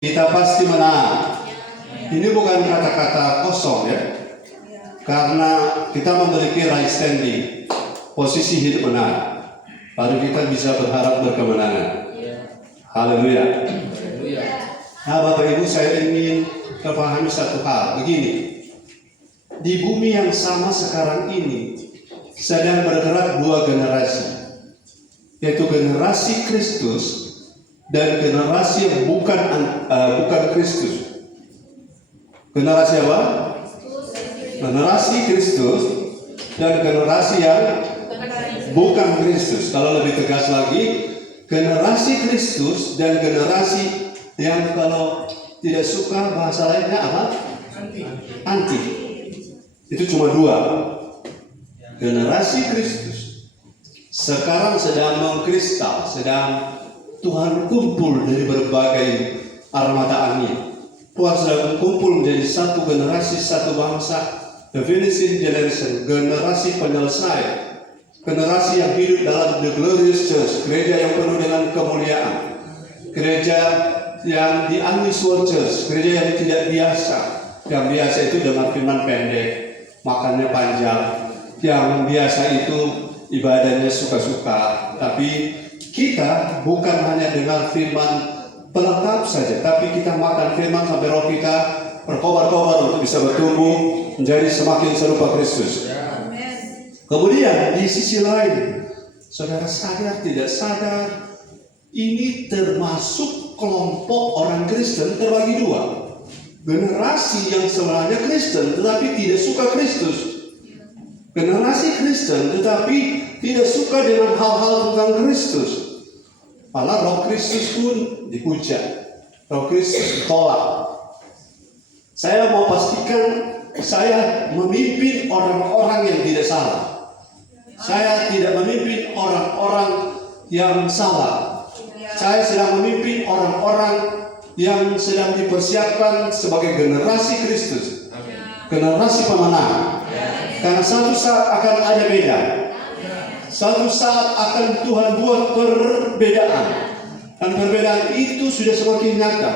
Kita pasti menang. Ini bukan kata-kata kosong ya. Karena kita memiliki right standing, posisi hidup benar. Baru kita bisa berharap berkemenangan. Haleluya. Nah Bapak Ibu, saya ingin kepahami satu hal. Begini, di bumi yang sama sekarang ini sedang bergerak dua generasi, yaitu generasi Kristus dan generasi yang bukan Kristus. Generasi apa? Generasi Kristus dan generasi yang bukan Kristus. Kalau lebih tegas lagi, generasi Kristus dan generasi yang kalau tidak suka bahasa lainnya apa? Anti. Itu cuma dua. Generasi Kristus sekarang sedang mengkristal, sedang Tuhan kumpul dari berbagai armada angin. Tuhan sedang kumpul menjadi satu generasi, satu bangsa, the finishing generation, generasi penyelesai, generasi yang hidup dalam the glorious church, gereja yang penuh dengan kemuliaan, gereja yang the unusual church, gereja yang tidak biasa. Yang biasa itu dengan firman pendek, makannya panjang. Yang biasa itu ibadahnya suka-suka, tapi kita bukan hanya dengar firman pelengkap saja, tapi kita makan firman sampai roh kita berkobar-kobar untuk bisa bertumbuh menjadi semakin serupa Kristus. Kemudian di sisi lain, saudara sadar tidak sadar, ini termasuk kelompok orang Kristen terbagi dua. Generasi yang sebenarnya Kristen tetapi tidak suka Kristus. Generasi Kristen tetapi tidak suka dengan hal-hal tentang Kristus. Malah roh Kristus pun dipuja, roh Kristus ditolak. Saya mau pastikan saya memimpin orang-orang yang tidak salah. Saya tidak memimpin orang-orang yang salah. Saya sedang memimpin orang-orang yang sedang dipersiapkan sebagai generasi Kristus, generasi pemenang. Karena satu saat akan ada beda. Satu saat akan Tuhan buat perbedaan. Dan perbedaan itu sudah semakin nyata.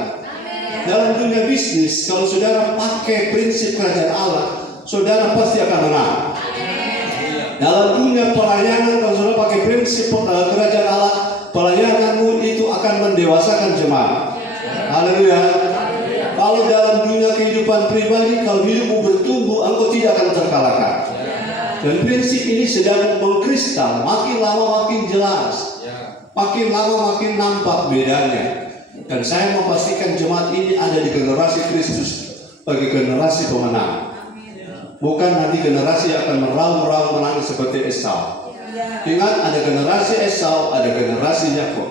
Dalam dunia bisnis, kalau saudara pakai prinsip kerajaan Allah, saudara pasti akan menang. Dalam dunia pelayanan, kalau saudara pakai prinsip kerajaan Allah, pelayananmu itu akan mendewasakan jemaat. Haleluya. Kalau dalam dunia kehidupan pribadi, kalau hidupmu bertumbuh, engkau tidak akan terkalahkan. Dan prinsip ini sedang mengkristal, makin lama makin jelas, makin lama makin nampak bedanya. Dan saya memastikan jemaat ini ada di generasi Kristus bagi generasi pemenang. Bukan nanti generasi yang akan meraung-raung menangis seperti Esau. Ingat, ada generasi Esau, ada generasi Yakub,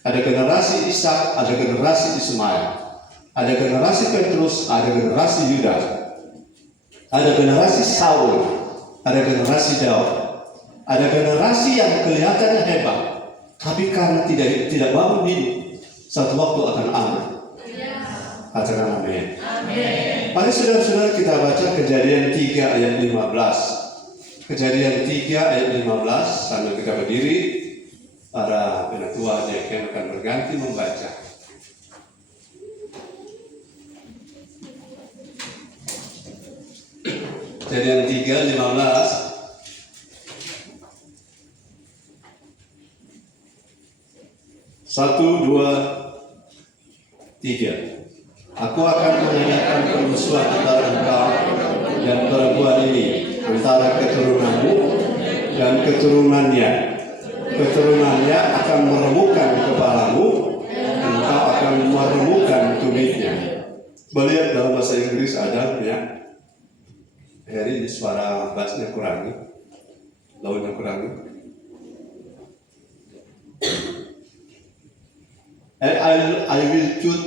ada generasi Ishak, ada generasi Ismail, ada generasi Petrus, ada generasi Yudas, ada generasi Saul, ada generasi Daud, ada generasi yang kelihatannya hebat, tapi karena tidak bangun hidup, satu waktu akan aman. Katakan amin. Mari saudara-saudara kita baca Kejadian 3 ayat 15. Kejadian 3 ayat 15, sambil kita berdiri, para penatua yang akan berganti membaca. Kejadian 3, 15. Satu, dua, tiga. Aku akan mengadakan permusuhan antara engkau dan perempuan ini, antara keturunanmu dan keturunannya. Keturunannya akan meremukkan kepalamu, engkau akan meremukkan tumitnya. Melihat dalam bahasa Inggris ada ya. Hari ini suara bassnya kurangi, lautnya kurangi. And I will put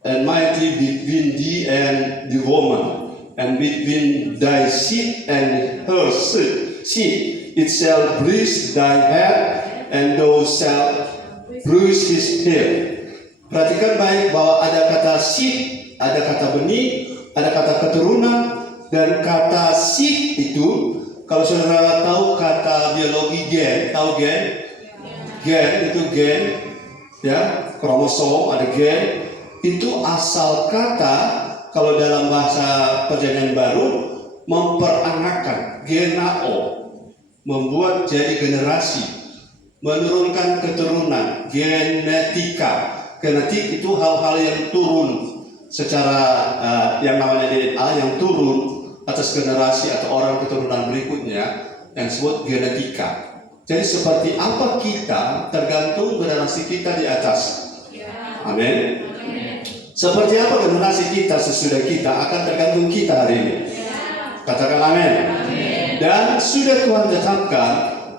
enmity between thee and the woman, and between thy seed and her seed. It shall bruise thy head, and thou shalt bruise his heel. Perhatikan baik bahwa ada kata seed, ada kata benih, ada kata keturunan, dan kata seed itu, kalau saudara tahu kata biologi gen, tahu gen? Gen itu gen, ya. kromosom, ada gen. Itu asal kata, kalau dalam bahasa Perjanjian Baru, memperanakan, genao, membuat jadi generasi, menurunkan keturunan, genetika. Genetik itu hal-hal yang turun secara yang namanya DNA yang turun atas generasi atau orang keturunan berikutnya, yang disebut genetika. Jadi seperti apa kita tergantung generasi kita di atas. Amin. Seperti apa generasi kita sesudah kita akan tergantung kita hari ini. Katakan amin. Dan sudah Tuhan tetapkan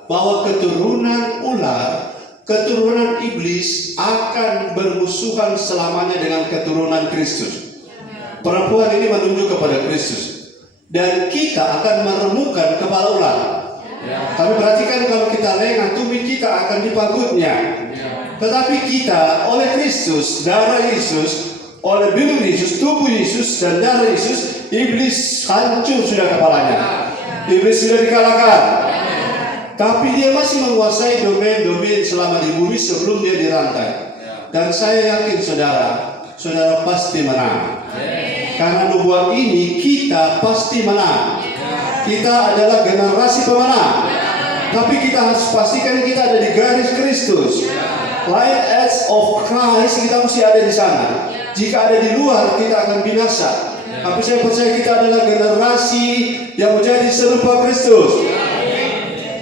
bahwa keturunan ular, keturunan iblis akan bermusuhan selamanya dengan keturunan Kristus. Perempuan ini menunjuk kepada Kristus. Dan kita akan meremukan kepala ular. Tapi perhatikan, kalau kita lengah, tumit kita akan dipagutnya. Tetapi kita oleh Kristus, darah Yesus, oleh bibir Yesus, tubuh Yesus dan darah Yesus, iblis hancur sudah kepalanya. Iblis sudah dikalahkan. Tapi dia masih menguasai domain-domain selama di bumi sebelum dia dirantai. Dan saya yakin saudara pasti menang. Karena nubuat ini kita pasti menang. Kita adalah generasi pemenang. Tapi kita harus pastikan kita ada di garis Kristus. Light edge of Christ, kita mesti ada di sana. Jika ada di luar, kita akan binasa. Tapi saya percaya kita adalah generasi yang menjadi serupa Kristus.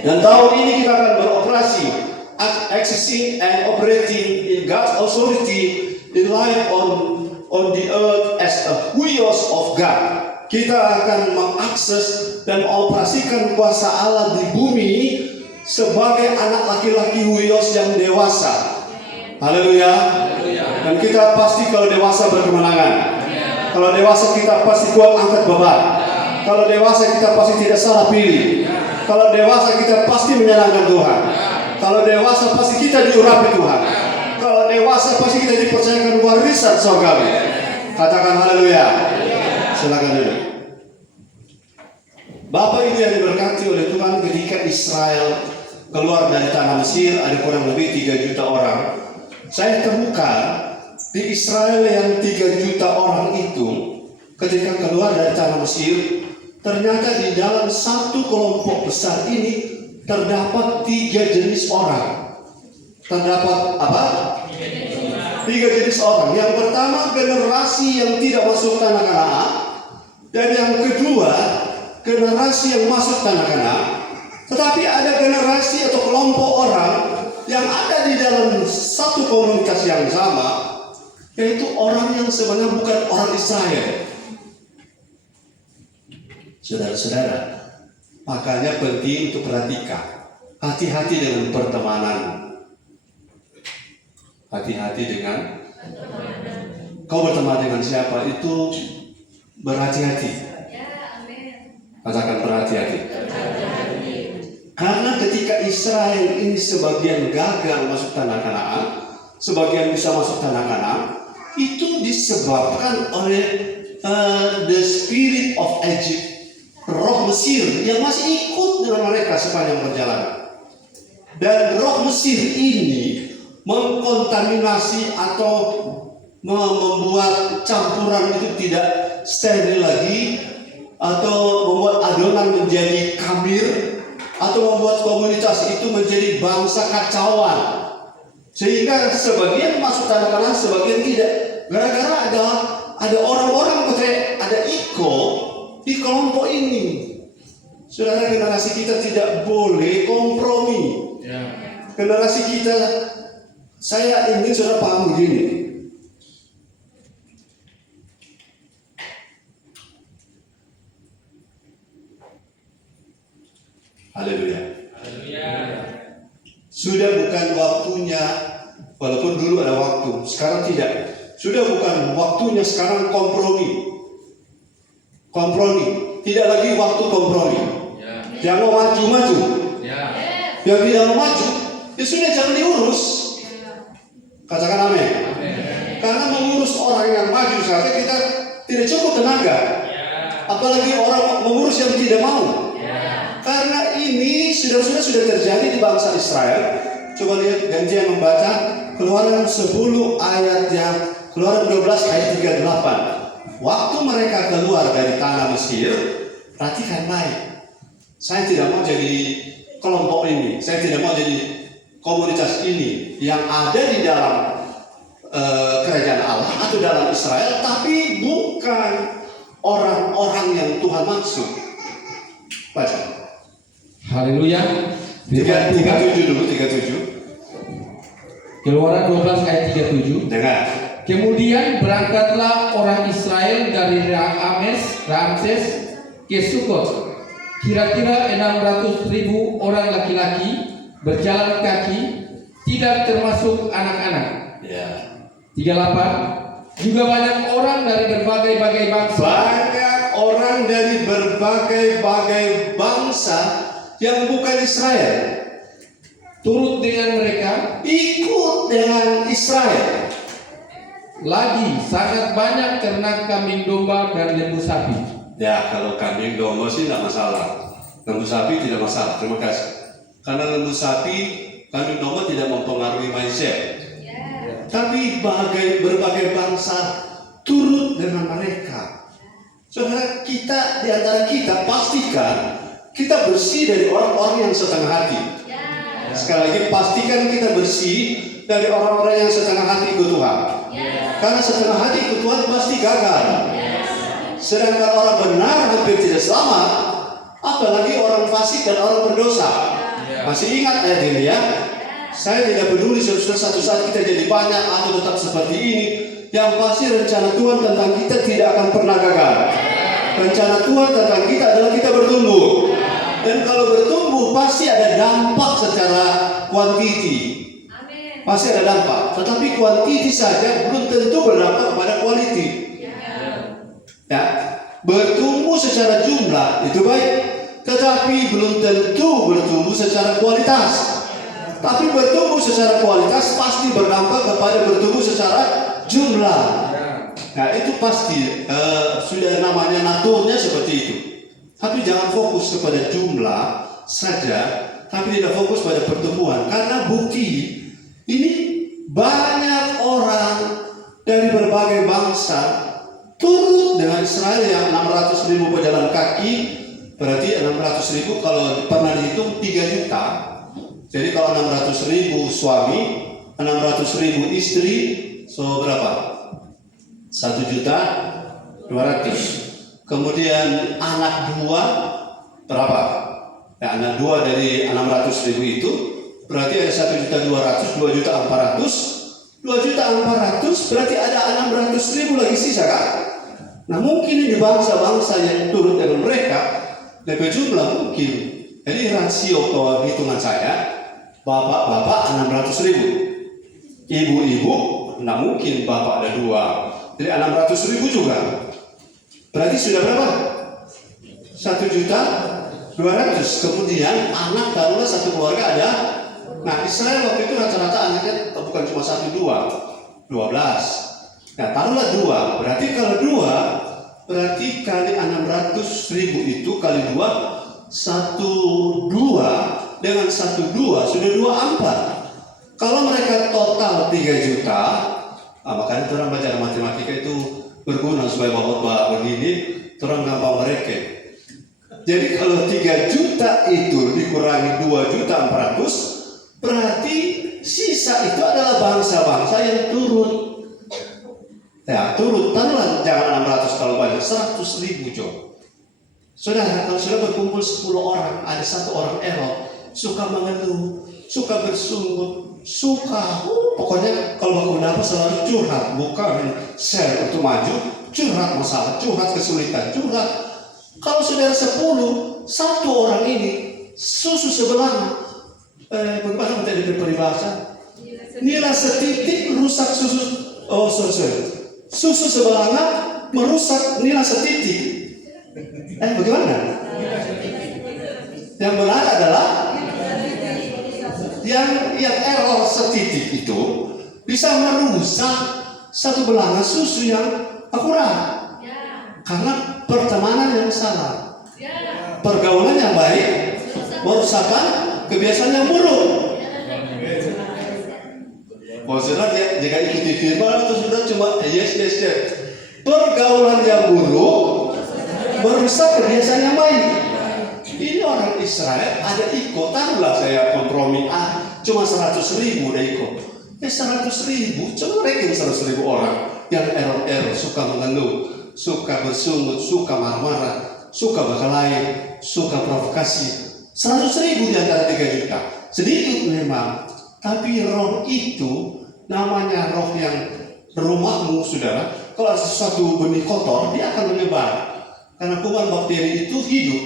Dan tahun ini kita akan beroperasi, accessing and operating in God's authority in life on the earth as a huios of God. Kita akan mengakses dan mengoperasikan kuasa Allah di bumi sebagai anak laki-laki huios yang dewasa. Haleluya. Dan kita pasti kalau dewasa berkemenangan. Kalau dewasa kita pasti kuat angkat beban. Kalau dewasa kita pasti tidak salah pilih. Kalau dewasa kita pasti menyenangkan Tuhan. Kalau dewasa pasti kita diurapi Tuhan. Kalau dewasa pasti kita dipercayakan warisan surgawi. Katakan haleluya. Silakan dulu. Bapak Ibu yang diberkati oleh Tuhan, ketika Israel keluar dari tanah Mesir, ada kurang lebih 3 juta orang. Saya temukan di Israel yang 3 juta orang itu, ketika keluar dari tanah Mesir, ternyata di dalam satu kelompok besar ini terdapat 3 jenis orang. Terdapat apa? 3 jenis orang. Yang pertama, generasi yang tidak masuk tanah Kanaan, dan yang kedua, generasi yang masuk tanah Kanaan. Tetapi ada generasi atau kelompok orang yang ada di dalam satu komunitas yang sama, yaitu orang yang sebenarnya bukan orang Israel. Saudara-saudara, makanya penting untuk perhatikan. Hati-hati dengan pertemanan. Hati-hati dengan kau berteman dengan siapa itu berhati-hati. Katakan berhati-hati. Karena ketika Israel ini sebagian gagal masuk tanah Kanaan, sebagian bisa masuk tanah Kanaan, itu disebabkan oleh the spirit of Egypt, roh Mesir yang masih ikut dengan mereka sepanjang perjalanan. Dan roh Mesir ini mengkontaminasi atau membuat campuran itu tidak steril lagi, atau membuat adonan menjadi khamir, atau membuat komunitas itu menjadi bangsa kacauan, sehingga sebagian masuk tanah Kanaan, sebagian tidak. Gara-gara ada orang-orang ada iko di kelompok ini. Saudara, generasi kita tidak boleh kompromi. Generasi kita, saya ingin saudara paham begini. Haleluya. Sudah bukan waktunya, walaupun dulu ada waktu, sekarang tidak. Sudah bukan waktunya sekarang kompromi. Tidak lagi waktu kompromi. Yang mau maju-maju. Yang tidak mau maju, ya sudah, jangan diurus. Katakan amin. Karena mengurus orang yang maju saja kita tidak cukup tenaga. Apalagi orang mengurus yang tidak mau. Karena ini sudah terjadi di bangsa Israel. Coba lihat gantian membaca Keluaran 10 Keluaran 12 ayat 38. Waktu mereka keluar dari tanah Mesir, perhatikan baik. Saya tidak mau jadi kelompok ini, saya tidak mau jadi komunitas ini yang ada di dalam kerajaan Allah atau dalam Israel, tapi bukan orang-orang yang Tuhan maksud. Baca. Haleluya. 37 dulu, 37. Keluaran 12 ayat 37. Dengar. Kemudian berangkatlah orang Israel dari Ramses ke Sukot. Kira-kira 600.000 orang laki-laki berjalan kaki, tidak termasuk anak-anak. Ya. 38. Juga banyak orang dari berbagai bangsa. Banyak orang dari berbagai bangsa yang bukan Israel Turut dengan mereka. ikut dengan Israel. Lagi sangat banyak ternak kambing domba dan lembu sapi. Ya, kalau kambing domba sih tidak masalah. Lembu sapi tidak masalah. Terima kasih. Karena lembu sapi, kambing domba tidak mempengaruhi mindset. Tapi berbagai bangsa turut dengan mereka. Saudara, kita di antara kita pastikan kita bersih dari orang-orang yang setengah hati. Sekali lagi, pastikan kita bersih dari orang-orang yang setengah hati ikut Tuhan. Karena setengah hati ikut Tuhan pasti gagal. Sedangkan orang benar hampir tidak selamat, apalagi orang fasik dan orang berdosa. Masih ingat ayat ini ya? Saya tidak peduli suatu saat kita jadi banyak atau tetap seperti ini. Yang pasti rencana Tuhan tentang kita tidak akan pernah gagal. Rencana Tuhan tentang kita adalah kita bertumbuh. Dan kalau bertumbuh pasti ada dampak secara kuantiti. Pasti ada dampak. Tetapi kuantiti saja belum tentu berdampak kepada quality. Ya, bertumbuh secara jumlah itu baik, tetapi belum tentu bertumbuh secara kualitas. Tapi bertumbuh secara kualitas pasti berdampak kepada bertumbuh secara jumlah. Nah itu pasti sudah namanya naturnya seperti itu. Tapi jangan fokus kepada jumlah saja, tapi tidak fokus pada pertumbuhan. Karena bukti ini banyak orang dari berbagai bangsa turut dengan Israel yang 600.000 pejalan kaki. Berarti 600.000 kalau pernah dihitung 3 juta. Jadi kalau 600.000 suami, 600.000 istri, so berapa? 1.200.000. Kemudian anak 2 berapa? Ya, anak 2 dari 600.000 itu berarti ada 1.200.000, 2.400.000, 2.400.000 berarti ada 600.000 lagi sisa kan? Nah mungkin ini bangsa-bangsa yang turut dengan mereka lebih jumlah mungkin. Jadi rasio atau hitungan saya, bapak-bapak 600.000, ibu-ibu tidak mungkin bapak ada 2, jadi 600.000 juga. Berarti sudah berapa? 1.200.000. Kemudian anak taruhlah satu keluarga ada. Nah Israel waktu itu rata-rata anaknya bukan cuma 1, 2, 12. Nah taruhlah 2. Berarti kalau 2 berarti kali 600.000 itu kali 2, 1, 2 dengan 1, 2 sudah 24. Kalau mereka total 3 juta, makanya orang belajar matematika itu berguna supaya bapak begini, orang gampang mereka. Jadi kalau 3 juta itu dikurangi 2.400.000, berarti sisa itu adalah bangsa-bangsa yang turut. Ya, turut, taruhlah jangan 600 kalau banyak, 100.000 Jo. Saudara, kalau sudah berkumpul 10 orang, ada 1 orang error, suka mengeluh, suka bersungut, suka, pokoknya kalau baku dapat selalu curhat, bukan share untuk maju, curhat masalah, curhat kesulitan, curhat. Kalau saudara 10, 1 orang ini susu sebelahnya, bagaimana menjadi peribahasa? Nila setitik rusak susu, susu sebelahnya merusak nila setitik. Bagaimana? Yang benar adalah yang error setitik itu bisa merusak satu belanga susu yang akurat. Karena pertemanan yang salah, pergaulan yang baik merusakkan kebiasaan yang buruk. Kalau saudara jika ikuti firman itu sudah cuma yes. Pergaulan yang buruk merusak kebiasaan yang baik. Ini orang Israel ada ikut, taruhlah saya kompromi cuma 100.000 udah ikut. 100.000, coba ranking 100.000 orang yang error, suka mengeluh, suka bersungut, suka marah-marah, suka berkelahi, suka provokasi. 100.000 di antara 3 juta. Sedikit memang, tapi roh itu namanya roh yang rumahmu, saudara. Kalau ada sesuatu benih kotor, dia akan menyebar. Karena kuman bakteri itu hidup,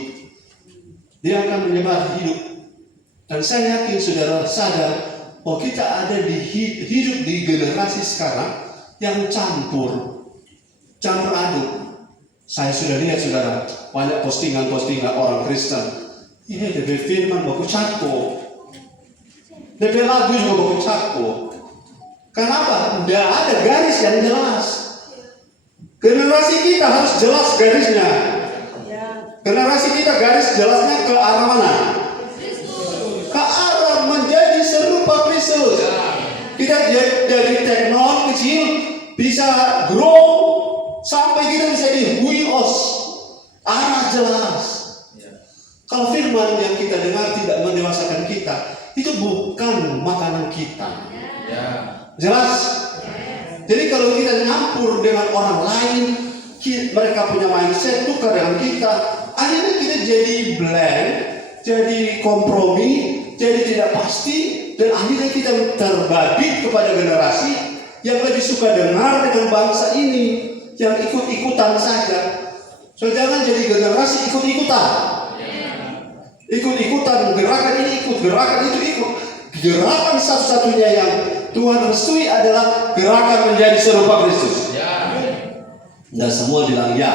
dia akan menyebar hidup. Dan saya yakin saudara sadar bahwa kita ada hidup di generasi sekarang yang campur aduk. Saya sudah lihat saudara banyak postingan orang Kristen. Ini DP firman baku cako, DP lagu juga baku cako. Kenapa? Tidak ada garis yang jelas. Generasi kita harus jelas garisnya. Generasi kita garis jelasnya ke arah mana? Ke arah menjadi serupa Kristus. Kita dari teknon kecil bisa grow sampai kita bisa di huios. Arah jelas. Kalau firman yang kita dengar tidak mendewasakan kita, itu bukan makanan kita. Jelas? Jadi kalau kita nyampur dengan orang lain, mereka punya mindset tukar dengan kita, akhirnya kita jadi blend, jadi kompromi, jadi tidak pasti, dan akhirnya kita terbabit kepada generasi yang lebih suka dengar dengan bangsa ini, yang ikut-ikutan saja. So jangan jadi generasi ikut-ikutan. Ikut-ikutan, gerakan ini ikut, gerakan itu ikut. Gerakan satu-satunya yang Tuhan restui adalah gerakan menjadi serupa Kristus. Dan semua bilang ya.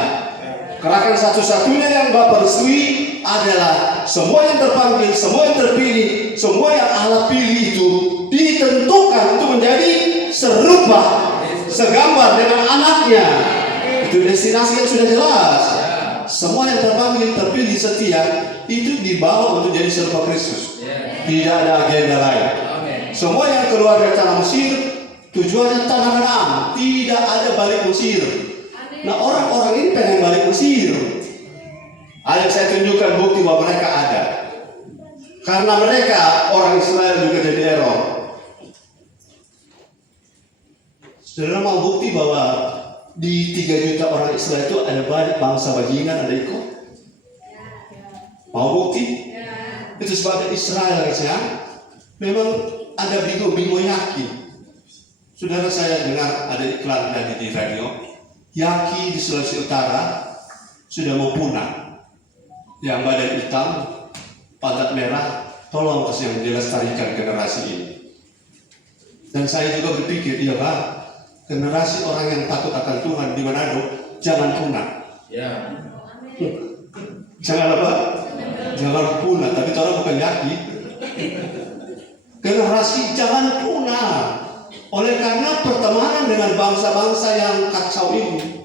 Gerakan satu-satunya yang Bapa restui adalah semua yang terpanggil, semua yang terpilih, semua yang Allah pilih itu ditentukan untuk menjadi serupa, segambar dengan anaknya. Itu destinasi yang sudah jelas. Semua yang terpanggil, terpilih, setia itu dibawa untuk jadi serupa Kristus. Tidak ada agenda lain. Semua yang keluar dari tanah Mesir tujuannya tanah Kanaan, tidak ada balik Mesir. Nah orang-orang ini pengen balik Mesir. Ada saya tunjukkan bukti bahwa mereka ada. Karena mereka orang Israel juga jadi error. Saudara mau bukti bahwa di 3 juta orang Israel itu ada banyak bangsa bajingan, ada ikut? Mau bukti? Itu sebabnya Israel ya, memang ada bingung yakin. Saudara saya dengar ada iklan tadi di radio, Yaki di Sulawesi Utara sudah mau punah. Yang badan hitam, pantat merah, tolong kasih yang dilestarikan generasi ini. Dan saya juga berpikir, iya Pak, generasi orang yang takut akan Tuhan di Manado jangan punah. Jangan apa? Jangan punah, tapi orang bukan Yaki. Generasi jangan punah. Oleh karena pertemanan dengan bangsa-bangsa yang kacau ini.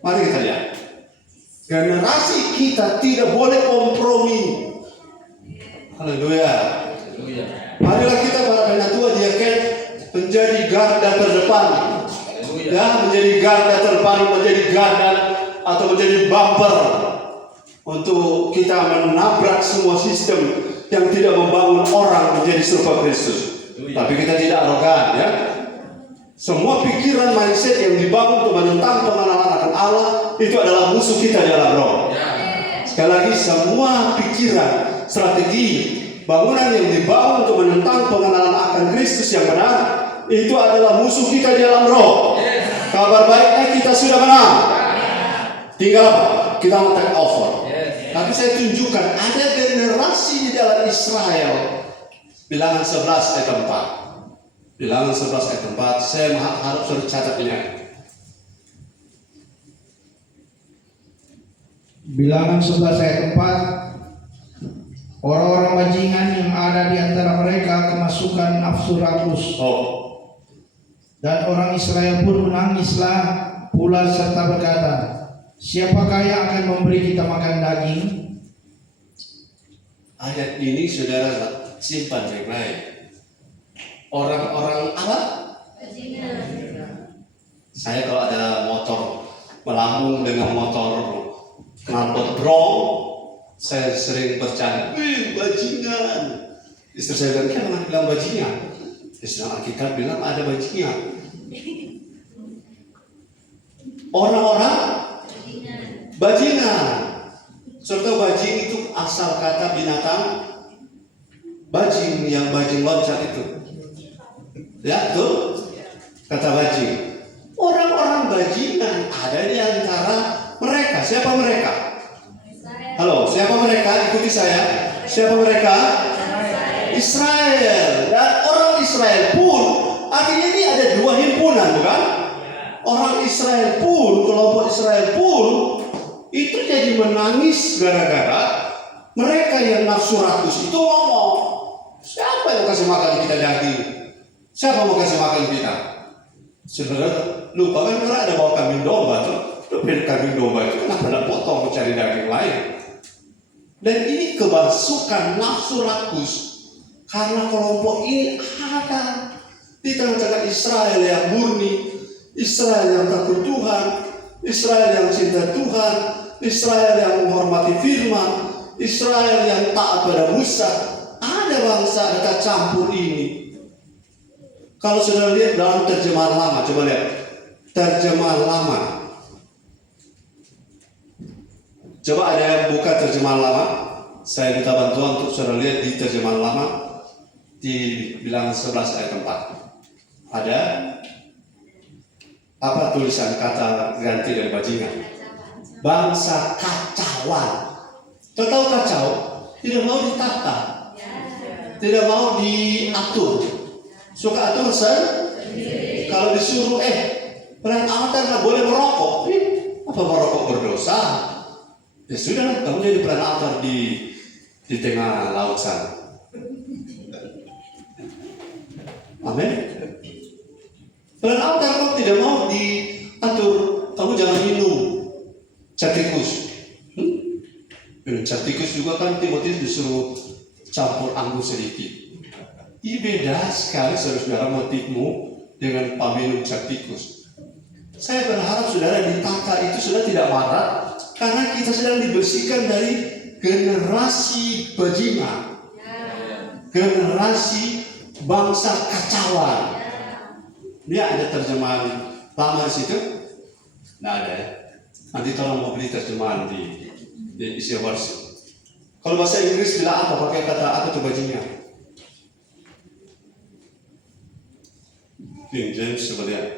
Mari kita lihat. Generasi kita tidak boleh kompromi. Haleluya. Marilah kita para penatua diaken menjadi garda terdepan. Ya, menjadi garda terdepan, menjadi garda atau menjadi bumper untuk kita menabrak semua sistem yang tidak membangun orang menjadi serupa Kristus. Tapi kita tidak arogan ya. Semua pikiran mindset yang dibangun untuk menentang pengenalan akan Allah itu adalah musuh kita dalam roh. Sekali lagi, semua pikiran, strategi, bangunan yang dibangun untuk menentang pengenalan akan Kristus yang benar itu adalah musuh kita dalam roh. Kabar baiknya kita sudah menang. Tinggal apa? Kita mau take over. Tapi saya tunjukkan ada generasi di dalam Israel. Bilangan 11 ayat 4. Bilangan 11 ayat 4. Saya harap sudah catatnya. Bilangan 11 ayat 4. Orang-orang bajingan yang ada di antara mereka kemasukan nafsu rakus. Dan orang Israel pun menangislah pula serta berkata, siapakah yang akan memberi kita makan daging? Ayat ini saudara simpan baik-baik. orang-orang apa? Saya kalau ada motor melambung dengan motor knalpot brong, saya sering bercanda, wih bajingan. Istri saya bilang, kenapa bilang bajingan? Istilah Alkitab bilang ada bajingan. Orang-orang bajingan. Serta bajing itu asal kata binatang bajing, yang bajing loncat itu. Ya, tuh kata bajing. Orang-orang bajingan ada di antara mereka. Siapa mereka? Halo, siapa mereka? Ikuti saya. Siapa mereka? Israel. Dan orang Israel pun, artinya ini ada dua himpunan, bukan? Orang Israel pun, kelompok Israel pun itu jadi menangis gara-gara mereka yang nafsu rakus itu ngomong, siapa yang kasih makan kita daging? Siapa mau kasih makan kita? Sebenarnya lupa kan karena ada bawa kambing domba tuh. Kambing domba itu kenapa tidak potong mencari daging lain? Dan ini kebasukan nafsu rakus karena kelompok ini ada di tengah-tengah Israel yang murni, Israel yang takut Tuhan, Israel yang cinta Tuhan, Israel yang menghormati firman, Israel yang taat pada Musa. Ada bangsa dekat campur ini. Kalau sudah lihat dalam terjemahan lama, coba lihat terjemahan lama. Coba ada yang buka terjemahan lama. Saya minta bantuan untuk saudara lihat di terjemahan lama di bilangan 11 ayat 4. Ada apa tulisan kata ganti dari bajingan? Bangsa kacauan. Tahu kacau? Tidak mau ditata, tidak mau diatur. Suka atur sendiri. Kalau disuruh perang altar nggak boleh merokok. Apa merokok berdosa? Ya sudah, kamu jadi perang altar di tengah laut sana. Amin. Perang altar kok tidak mau diatur. Kamu jangan minum cat tikus. Minum cat tikus juga kan Timotius disuruh campur anggur sedikit. Ini beda sekali saudara-saudara motifmu dengan paminum cat tikus. Saya berharap saudara ditata itu sudah tidak marah karena kita sedang dibersihkan dari generasi bajingan, generasi bangsa kacauan. Dia ada terjemahan lama di situ? Nggak ada ya. Nanti tolong mau beli terjemahan di isi versi. Kalau bahasa Inggris bilang apa? Pakai kata apa tuh bajingan? King James seperti apa?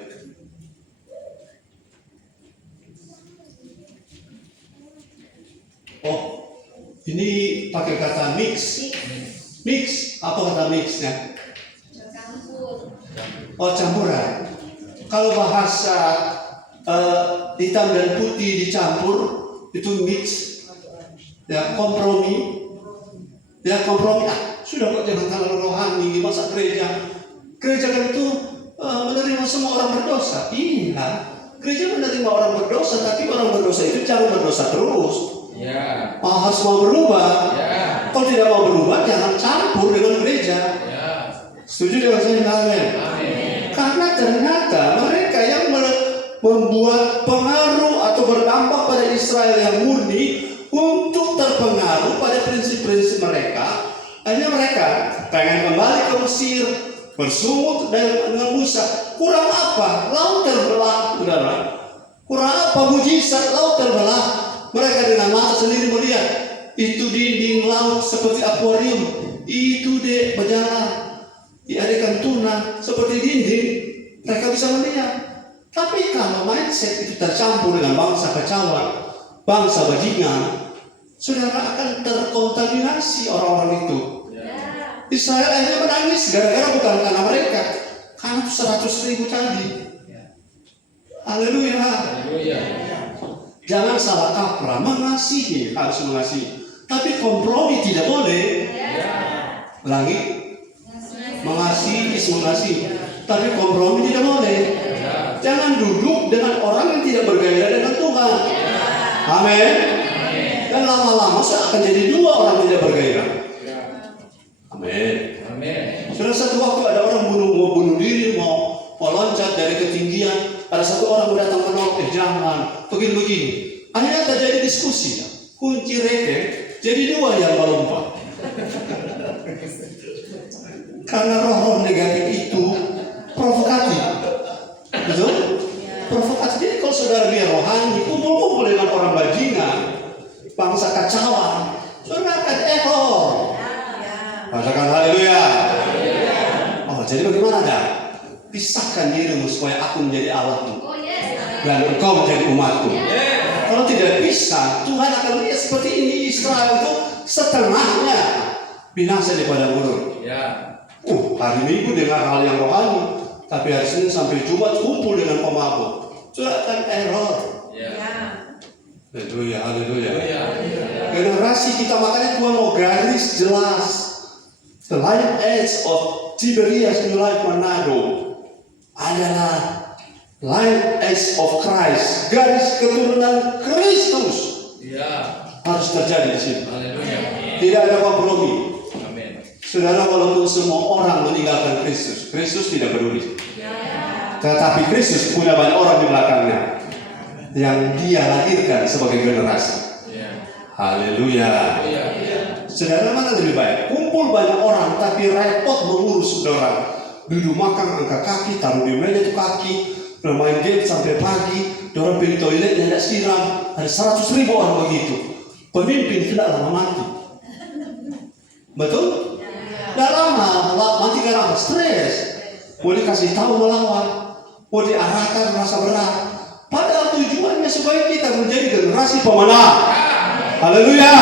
Oh, ini pakai kata mix. Mix, apa kata mixnya? Oh, campuran. Kalau bahasa hitam dan putih dicampur itu mix. Ya, kompromi. Ya, kompromi. Sudah kok jangan terlalu rohani masa gereja. Gereja kan itu menerima semua orang berdosa. Iya, gereja menerima orang berdosa, tapi orang berdosa itu jangan berdosa terus. Ya. Harus mau berubah. Ya. Kalau tidak mau berubah, jangan campur dengan gereja. Ya. Setuju dengan saya? Amin. Karena ternyata mereka yang membuat pengaruh atau berdampak pada Israel yang murni untuk terpengaruh pada prinsip-prinsip mereka. Akhirnya mereka pengen kembali ke Mesir, bersungut dengan Musa. Kurang apa? Laut terbelah, saudara. Kurang apa? Mujizat laut terbelah. Mereka dengan mata sendiri melihat itu dinding laut seperti akuarium. Itu deh berjalan diadakan tuna seperti dinding. Mereka bisa melihat. Tapi kalau mindset itu tercampur dengan bangsa kacauan, bangsa bajingan, saudara akan terkontaminasi orang-orang itu. Israel akhirnya menangis gara-gara bukan karena mereka, karena 100.000 tadi. Haleluya. Jangan salah kaprah, mengasihi harus mengasihi, tapi kompromi tidak boleh. Ulangi, mengasihi, tapi kompromi tidak boleh. Jangan duduk dengan orang yang tidak bergairah dengan Tuhan. Amin. Dan lama-lama akan jadi dua orang yang tidak bergairah. Amin. Sudah satu waktu ada orang bunuh datang menolak, jangan, begini-begini. Akhirnya terjadi diskusi. Kunci reke, jadi dua yang melompat. Karena roh-roh negatif itu provokatif. Betul? Provokatif. Jadi kalau saudara biar rohani, kumpul-kumpul dengan orang bajingan, bangsa kacauan, saudara akan error. Katakan haleluya. Oh, jadi bagaimana dah? Pisahkan dirimu supaya aku menjadi Allahmu dan engkau menjadi umatku. Kalau tidak bisa, Tuhan akan lihat seperti ini. Israel itu setengahnya binasa di padang gurun. Hari Minggu dengan hal yang rohani, tapi hari Senin sampai Jumat kumpul dengan pemabuk. Sudah akan error. Haleluya, haleluya. Generasi kita, makanya Tuhan mau garis jelas. The life edge of Tiberias New Life Manado adalah life edge of Christ. Garis keturunan Kristus harus terjadi di sini. Tidak ada kompromi. Saudara, walaupun semua orang meninggalkan Kristus, Kristus tidak peduli. Tetapi Kristus punya banyak orang di belakangnya yang dia lahirkan sebagai generasi. Haleluya. Saudara, mana lebih baik? Kumpul banyak orang tapi repot mengurus saudara. Duduk makan, angkat kaki, taruh di meja itu kaki, bermain game sampai pagi, dorong pergi toilet, tidak siram. Ada 100.000 orang begitu. Pemimpin tidak lama mati. Betul? Tidak lama, mati karena stres. Mau dikasih tahu melawan, mau diarahkan merasa berat. Padahal tujuannya supaya kita menjadi generasi pemenang. Haleluya.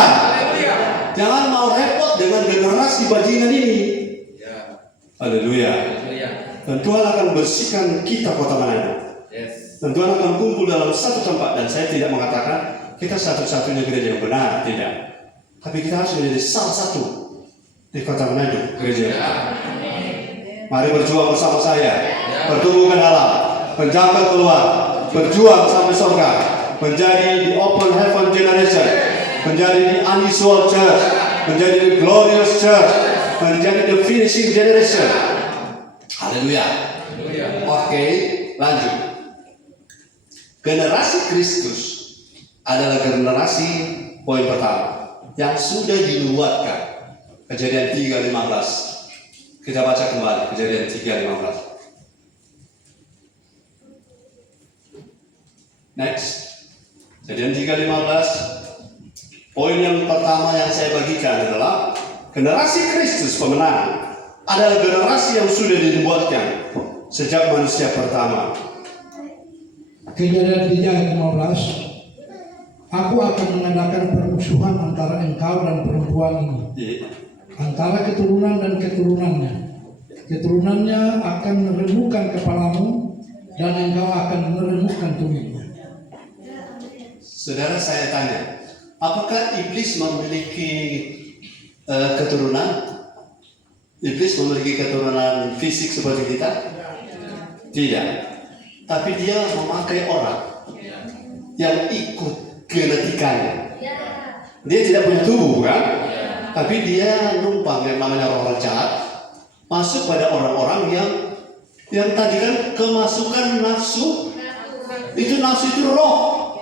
Jangan mau repot dengan generasi bajingan ini. Haleluya. Dan Tuhan akan bersihkan kita kota Manado. Dan Tuhan akan kumpul dalam satu tempat. Dan saya tidak mengatakan kita satu-satunya gereja yang benar, tidak. Tapi kita harus menjadi salah satu di kota Manado, gereja. Mari berjuang bersama saya. Pertumbuhkan dalam, menjaga keluar, berjuang sampai surga, menjadi the open heaven generation, menjadi the unusual church, menjadi the glorious church, menjadi the finishing generation. Haleluya. Oke, lanjut. Generasi Kristus adalah generasi poin pertama yang sudah dinubuatkan. Kejadian 3:15. Kita baca kembali Kejadian 3:15. Next. Kejadian 3:15. Poin yang pertama yang saya bagikan adalah generasi Kristus pemenang adalah generasi yang sudah dinubuatkan sejak manusia pertama. Kejadian 3:15. Aku akan mengadakan permusuhan antara engkau dan perempuan ini, antara keturunan dan keturunannya. Keturunannya akan meremukkan kepalamu dan engkau akan meremukkan tumitnya. Saudara, saya tanya, apakah iblis memiliki keturunan? Iblis memiliki keturunan fisik seperti kita? Tidak. Tapi dia memakai orang yang ikut genetikanya. Dia tidak punya tubuh, kan? Tapi dia numpang yang namanya roh jahat masuk pada orang-orang yang tadi kan kemasukan nafsu. Itu nafsu itu roh.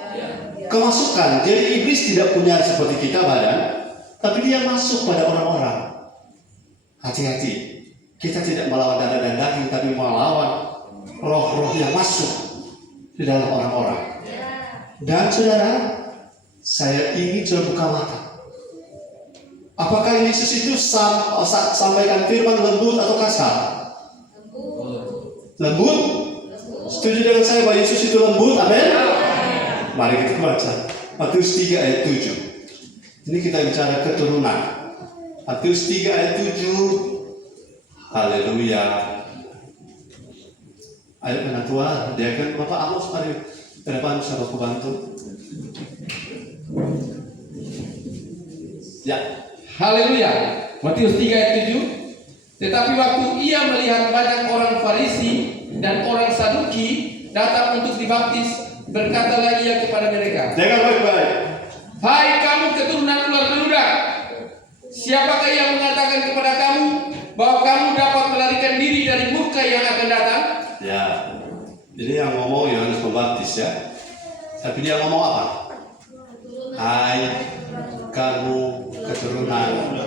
Kemasukan. Jadi iblis tidak punya seperti kita badan, tapi dia masuk pada orang-orang. Hati-hati. Kita tidak melawan darah dan daging, tapi melawan roh-roh yang masuk di dalam orang-orang. Dan saudara, saya ingin coba buka mata. Apakah Yesus itu sampaikan firman lembut atau kasar? Lembut? Setuju dengan saya bahwa Yesus itu lembut? Amin? Mari kita baca Matius 3:7. Ini kita bicara keturunan. Matius 3:7. Haleluya. Ayo penatua, dia kan Bapak Amos, mari ke depan bisa Bapak bantu. Ya. Haleluya. Matius 3:7. Tetapi waktu ia melihat banyak orang Farisi dan orang Saduki datang untuk dibaptis, berkatalah ia kepada mereka, Jangan baik-baik. hai kamu keturunan ular beludak, siapakah yang mengatakan kepada kamu bahwa kamu dapat melarikan diri dari murka yang akan datang? Ya. Jadi yang ngomong Yohanes Pembaptis ya. Tapi dia ngomong apa? Hai kamu keturunan.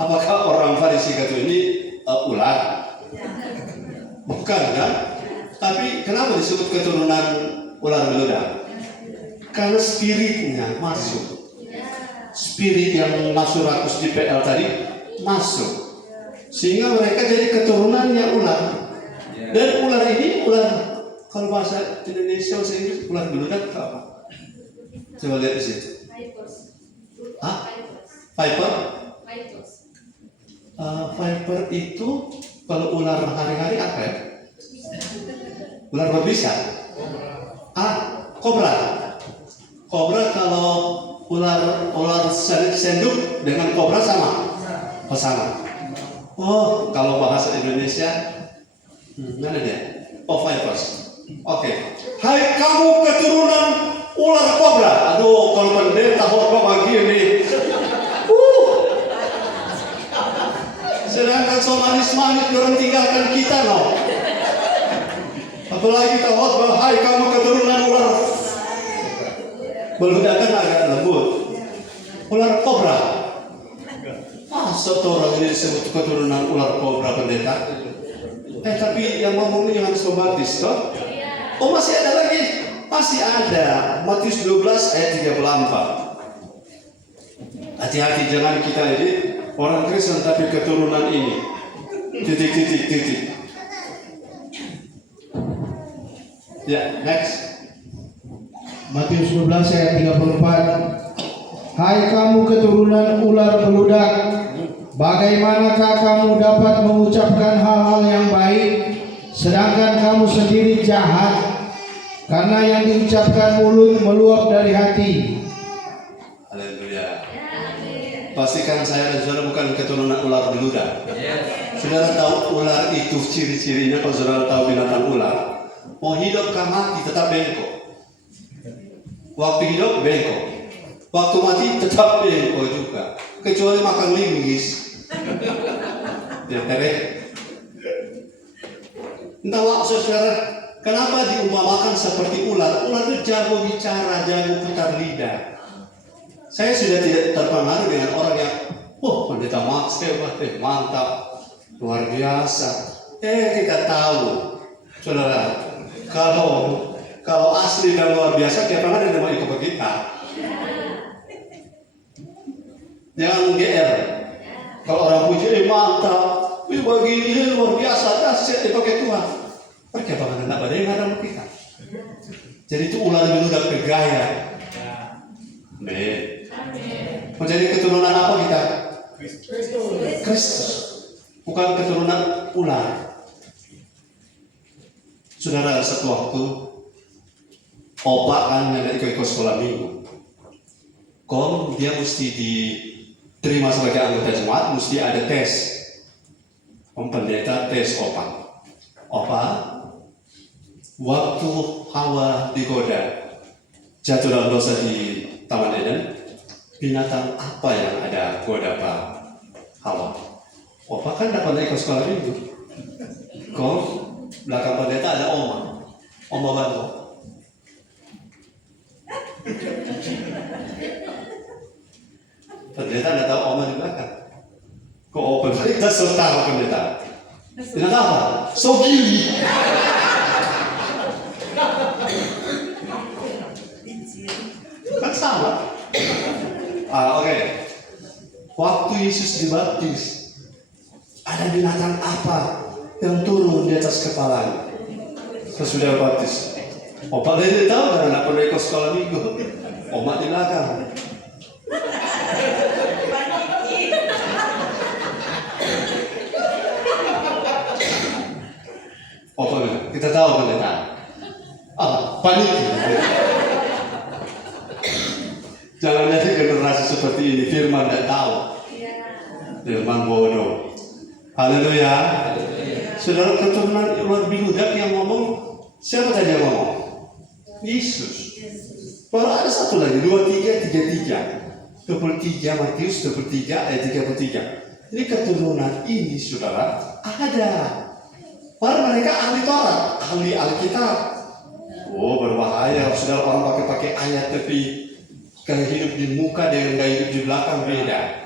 Apakah orang Farisi kata ini ular? Bukan kan? Tapi kenapa disebut keturunan ular beludak? Karena spiritnya masuk. Spirit yang masuk rakus di PL tadi masuk. Sehingga mereka jadi keturunannya ular. Dan ular ini ular, kalau bahasa Indonesia bahasa Inggris ular beludak itu apa? Coba lihat di situ. Hah? Viper? Viper itu kalau ular hari-hari apa ya? Ular berbisa. Kobra. Kobra kalau ular senduk dengan kobra sama? Oh sama. Oh kalau bahasa Indonesia mana dia? Oh vipers. Oke. Hai kamu keturunan ular kobra. Aduh kalau pendeta khotbah begini. Sedangkan so manis-manis orang tinggalkan kita no. Apalagi kita khotbah, hai kamu keturunan ular. Beludak kan agak lembut. Ular kobra. Masa orang ini disebut keturunan ular kobra pendeta? Tapi yang ngomongnya Yohanes Pembaptis toh? Oh masih ada lagi? Masih ada. Matius 12 ayat 34. Hati-hati jangan kita ini orang Kristen tapi keturunan ini. Titik. Ya, next. Matius 12 ayat 34. Hai kamu keturunan ular beludak, bagaimanakah kamu dapat mengucapkan hal-hal yang baik, sedangkan kamu sendiri jahat? Karena yang diucapkan mulut meluap dari hati. Haleluya. Pastikan saya dan saudara bukan keturunan ular beludak. Saudara tahu ular itu ciri-cirinya, kalau saudara tahu binatang ular, mau hidup kah mati tetap bengkok. Waktu hidup bengkok. Waktu mati tetap bengkok juga, kecuali makan linggis. Entah waktu saudara, kenapa diumpamakan seperti ular? Ular itu jago bicara, jago putar lidah. Saya sudah tidak terpengaruh dengan orang yang, pendeta Max hebat, mantap, luar biasa. Kita tahu, saudara, kalau asli dan luar biasa, kita pengen ada ikut kita. Jangan GR. Kalau orang puji, mantap, begini luar biasa, dahsyat dipakai Tuhan. Mereka bahkan tidak ada yang ada kita. Jadi itu ular beludak bergaya. Amin. Menjadi keturunan apa kita? Kristus. Bukan keturunan ular. Saudara, satu waktu opak kan yang ikut sekolah minggu. Dia mesti diterima sebagai anggota jemaat, mesti ada tes. Pendeta tes opak. Waktu Hawa digoda, jatuh dalam dosa di Taman Eden, binatang apa yang ada goda Pak Hawa? Opak kan dapat ikut sekolah minggu. Belakang pendeta ada Oma bantu. Pendeta tidak tahu Oma di belakang. Pendeta tahu pendeta. Binatang apa? Sogili. Kan sama. Oke. Waktu Yesus dibaptis, ada binatang apa yang turun di atas kepalanya? Sesudah baptis. Opa tidak tahu karena tidak pernah ikut sekolah minggu. Oma di belakang. Opa kita tahu pendeta. Panik. Jangan jadi generasi seperti ini. Firman tidak tahu. Firman bodoh. Haleluya. Saudara, keturunan ular beludak yang ngomong, siapa tadi yang ngomong? Yesus. Baru ada satu lagi, 23, 23 Matius 23 ayat 33. Ini keturunan ini saudara ada. Padahal mereka ahli Taurat, ahli Alkitab. Oh, berbahaya saudara, orang pakai ayat tapi gaya hidup di muka dengan gaya hidup di belakang beda.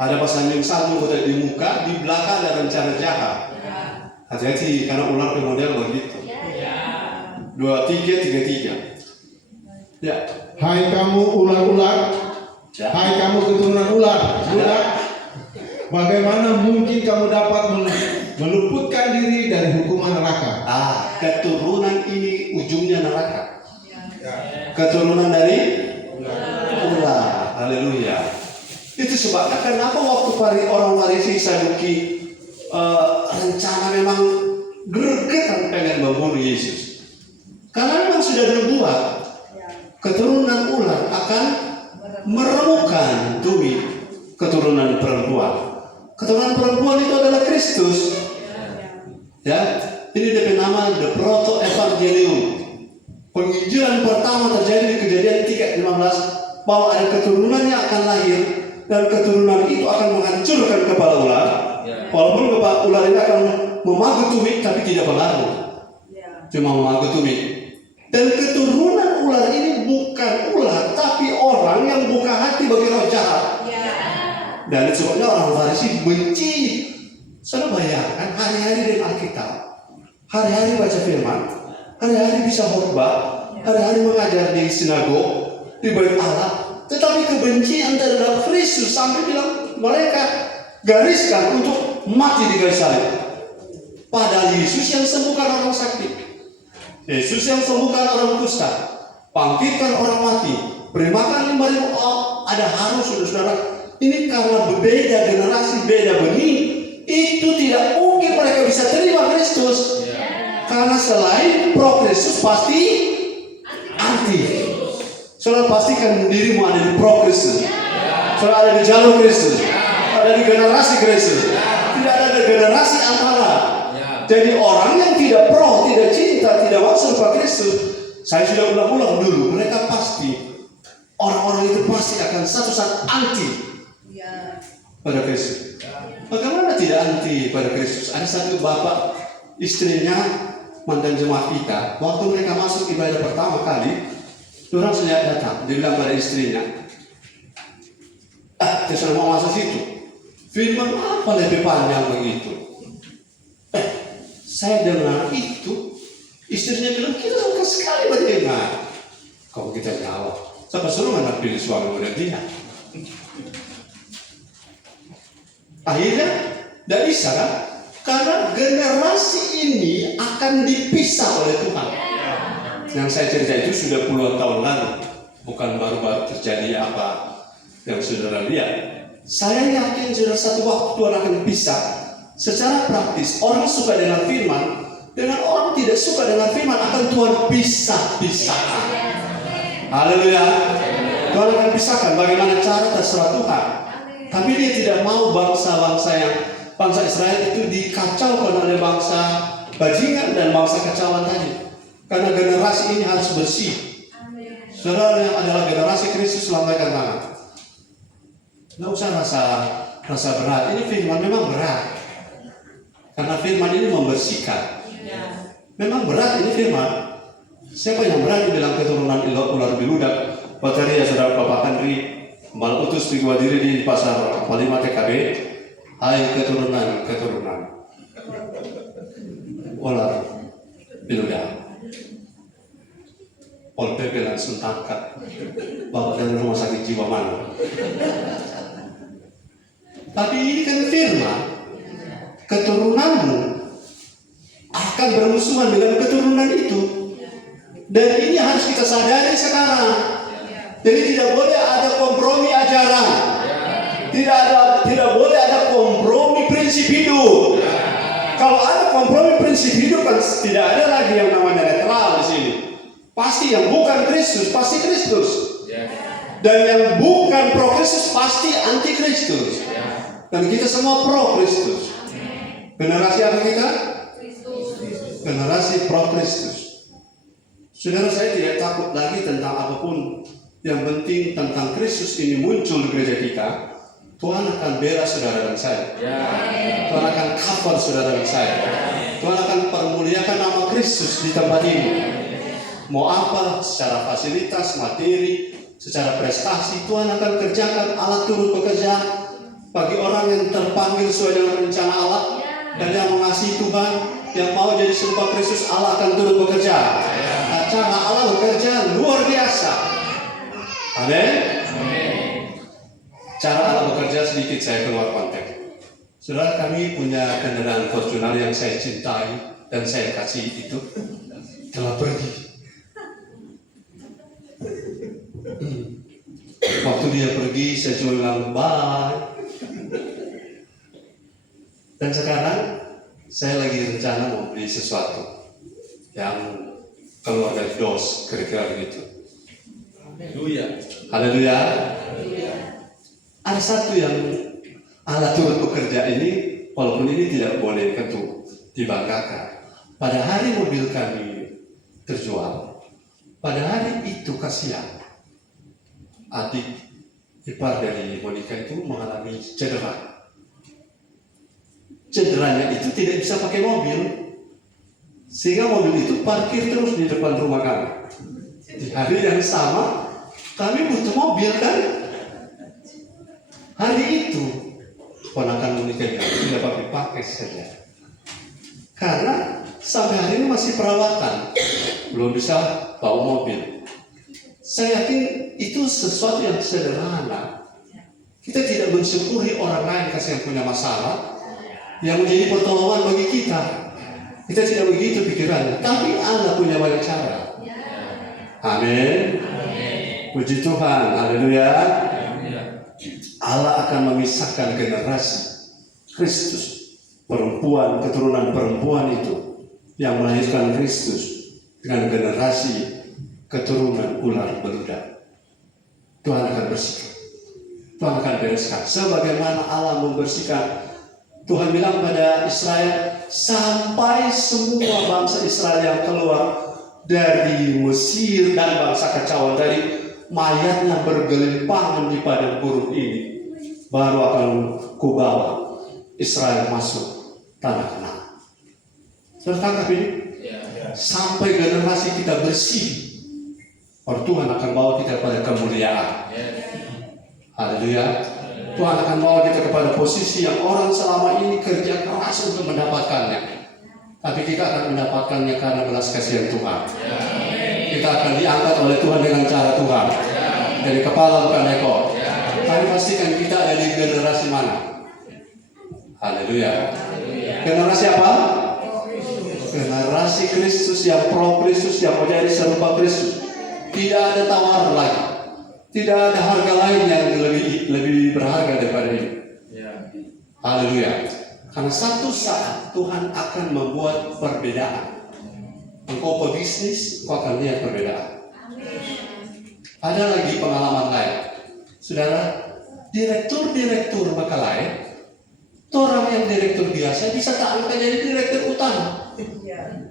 Ada pasangan yang sama di muka, di belakang ada rencana jahat. Hati-hati karena ular model begitu. 23:33. Ya. Hai kamu ular-ular, hai kamu keturunan ular, bagaimana mungkin kamu dapat meluputkan diri dari hukuman neraka? Keturunan ini ujungnya neraka. Keturunan dari ular. Haleluya. Itu sebabnya kenapa waktu orang Farisi Saduki rencana memang gregetan pengen membunuh Yesus. Karena memang sudah dibuat keturunan ular akan meremukkan tubuh keturunan perempuan. Keturunan perempuan itu adalah Kristus. Ya, ini dia nama the proto evangelium. Penginjilan pertama terjadi di Kejadian 3:15 bahwa ada keturunan yang akan lahir dan keturunan itu akan menghancurkan kepala ular. Walaupun kepala ular ini akan memagut tumit tapi tidak berlalu. Cuma memagut tumit. Dan keturunan ular ini bukan ular tapi orang yang buka hati bagi roh jahat. Dan sebabnya orang Farisi benci. Saudara bayangkan hari-hari dengan Alkitab, hari-hari baca firman, hari-hari bisa khotbah, hari-hari mengajar di sinagog, di bait Allah, tetapi kebencian terhadap Kristus sampai bilang mereka gariskan untuk mati di garis salib. Padahal Yesus yang sembuhkan orang sakit, Yesus yang sembuhkan orang kusta, bangkitkan orang mati, beri makan 5.000 orang, ada harus saudara. Ini karena berbeda generasi, beda benih, itu tidak mungkin mereka bisa terima Kristus. Karena selain pro Kristus pasti anti. Saudara pastikan dirimu ada di pro Kristus. Saudara ada di jalur Kristus, ada di generasi Kristus. Tidak ada generasi antara. Jadi orang yang tidak pro, tidak cinta, tidak masuk ke Kristus, saya sudah ulang-ulang dulu, mereka pasti orang-orang itu pasti akan satu saat anti pada Kristus. Bagaimana tidak anti pada Kristus? Ada satu bapak, istrinya mantan jemaat kita, waktu mereka masuk ibadah pertama kali, orang senjata datang, dia bilang pada istrinya, saya mau masuk situ. Firman apa lebih panjang begitu? Saya dengar itu, istrinya bilang kita suka sekali mendengar. Kalau kita jawab, siapa suruh anak pilih suami muda dia? Akhirnya tidak bisa kan? Karena generasi ini akan dipisah oleh Tuhan. Yang saya cerita itu sudah puluhan tahun lalu, bukan baru-baru terjadi apa yang saudara lihat. Saya yakin saudara satu waktu Tuhan akan pisah. Secara praktis, orang suka dengan firman, dengan orang tidak suka dengan firman akan Tuhan pisah-pisahkan. Haleluya. Tuhan akan pisahkan bagaimana cara terserah Tuhan. Tapi dia tidak mau bangsa Israel itu dikacaukan oleh bangsa bajingan dan bangsa kacauan tadi. Karena generasi ini harus bersih. Saudara yang adalah generasi Kristus, lambaikan tangan. Tidak usah rasa berat. Ini firman memang berat. Karena firman ini membersihkan. Memang berat ini firman. Siapa yang berani bilang keturunan ular biludak? Batari ya saudara Bapak Henry Mal utus di gua diri di pasar 5 TKB. Hai keturunan ular biludak. Pol PP langsung tangkap. Bapak dari rumah sakit jiwa mana? Tapi ini kan firman. Keturunanmu akan bermusuhan dengan keturunan itu. Dan ini harus kita sadari sekarang. Jadi tidak boleh ada kompromi ajaran. Tidak boleh ada kompromi prinsip hidup. Kalau ada kompromi prinsip hidup kan tidak ada lagi yang namanya netral di sini. Pasti yang bukan Kristus pasti Kristus. Dan yang bukan pro Kristus pasti anti Kristus. Dan kita semua pro Kristus. Generasi apa kita? Generasi pro Kristus. Saudara, saya tidak takut lagi tentang apapun. Yang penting tentang Kristus ini muncul di gereja kita. Tuhan akan bela saudara dan saya. Tuhan akan cover saudara dan saya. Tuhan akan permuliakan nama Kristus di tempat ini. Mau apa, secara fasilitas, materi, secara prestasi, Tuhan akan kerjakan. Allah turut bekerja bagi orang yang terpanggil sesuai dengan rencana Allah dan yang mengasihi Tuhan, yang mau jadi serupa Kristus. Allah akan turut bekerja. Nah, cara Allah bekerja luar biasa. Amin. Cara Allah bekerja sedikit saya keluar konteks. Saudara, kami punya kendaraan Fortuner yang saya cintai dan saya kasih itu telah pergi. Waktu dia pergi, saya cuma bilang bye. Dan sekarang saya lagi rencana mau beli sesuatu yang keluar dari dos, kira-kira begitu. Haleluya. Ada satu yang Allah turut bekerja ini, walaupun ini tidak boleh tentu dibanggakan. Pada hari mobil kami terjual, pada hari itu kasihan adik ipar dari Monica itu mengalami cedera. Cederanya itu tidak bisa pakai mobil, sehingga mobil itu parkir terus di depan rumah kami. Di hari yang sama, kami butuh mobil kan? Hari itu ponakan Monica tidak pakai saja, karena sampai hari ini masih perawatan, belum bisa bawa mobil. Saya yakin itu sesuatu yang sederhana. Kita tidak mensyukuri orang lain kasih yang punya masalah, yang menjadi pertolongan bagi kita. Kita tidak begitu pikirannya, tapi Allah punya banyak cara. Amin. Puji Tuhan, haleluya. Allah akan memisahkan generasi Kristus, perempuan, keturunan perempuan itu yang melahirkan Kristus dengan generasi keturunan ular beludak. Tuhan akan bersihkan, Tuhan akan bereskan. Sebagaimana Allah membersihkan, Tuhan bilang pada Israel, sampai semua bangsa Israel yang keluar dari Mesir dan bangsa kacauan, dari mayatnya bergelimpangan di padang gurun ini, baru akan kubawa Israel masuk tanah Kanaan. Sudah tangkap ini? Sampai generasi kita bersih, baru Tuhan akan bawa kita pada kemuliaan. Haleluya. Tuhan akan bawa kita kepada posisi yang orang selama ini kerja keras untuk mendapatkannya, tapi kita akan mendapatkannya karena belas kasihan Tuhan. Kita akan diangkat oleh Tuhan dengan cara Tuhan, dari kepala bukan ekor. Tapi pastikan kita ada di generasi mana? Haleluya. Generasi apa? Generasi Kristus, yang pro Kristus, yang menjadi serupa Kristus. Tidak ada tawar lagi, tidak ada harga lain yang lebih berharga daripada ini. Haleluya. Karena satu saat Tuhan akan membuat perbedaan. Engkau pebisnis, kau akan lihat perbedaan. Ada lagi pengalaman lain, saudara. Direktur bakal lain, orang yang direktur biasa bisa tak angkat jadi direktur utama,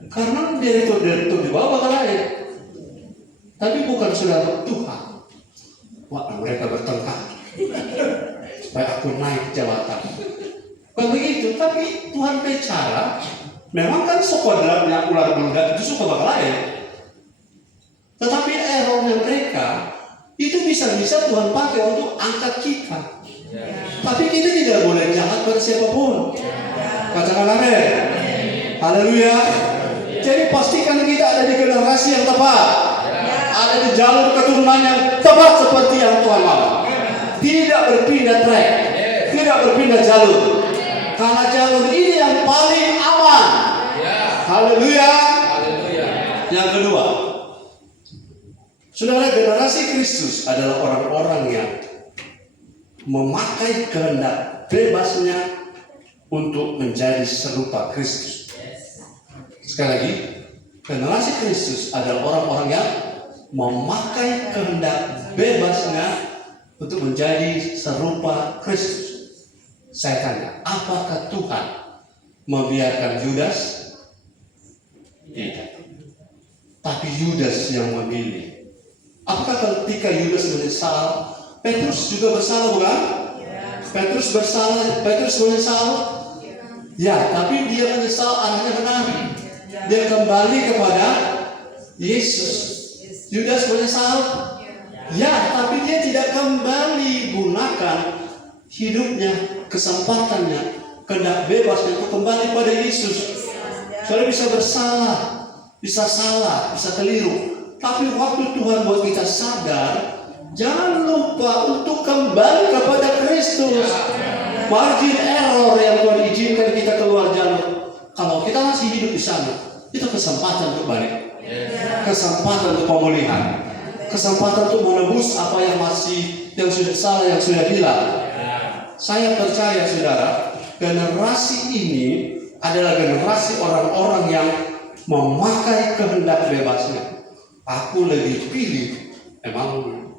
karena direktur di bawah bakal lain. Tapi bukan saudara Tuhan. Wah, mereka bertengkar supaya aku naik jabatan. Bukan begitu, tapi Tuhan bicara. Memang kan sekuadrannya ular beludak itu suka bakal lain. Tetapi errornya mereka itu bisa-bisa Tuhan pakai untuk angkat kita. Tapi kita tidak boleh jahat pada siapapun. Katakan amin. Haleluya. Jadi pastikan kita ada di generasi yang tepat, ada di jalur keturunan yang tepat seperti yang Tuhan mau. Tidak berpindah track, tidak berpindah jalur. Karena jalur ini yang paling aman. Haleluya. Yang kedua, saudara, generasi Kristus adalah orang-orang yang memakai kehendak bebasnya untuk menjadi serupa Kristus. Sekali lagi, generasi Kristus adalah orang-orang yang memakai kehendak bebasnya untuk menjadi serupa Kristus. Saya tanya, apakah Tuhan membiarkan Yudas? Tidak. Tapi Yudas yang memilih. Apakah ketika Yudas menyesal, Petrus juga bersalah, bukan? Petrus bersalah, Petrus menyesal. Ya, tapi dia menyesal arahnya benar. Dia kembali kepada Yesus. Yudas menyesal. Ya, tapi dia tidak kembali gunakan hidupnya, kesempatannya, kehendak bebasnya untuk kembali pada Yesus. Saudara bisa bersalah, bisa salah, bisa keliru. Tapi waktu Tuhan buat kita sadar, jangan lupa untuk kembali kepada Kristus. Margin error yang Tuhan izinkan kita keluar jalur. Kalau kita masih hidup di sana, itu kesempatan untuk balik, kesempatan untuk pemulihan, kesempatan untuk menebus apa yang sudah salah, yang sudah hilang. Saya percaya saudara, generasi ini adalah generasi orang-orang yang memakai kehendak bebasnya. Aku lebih pilih, memang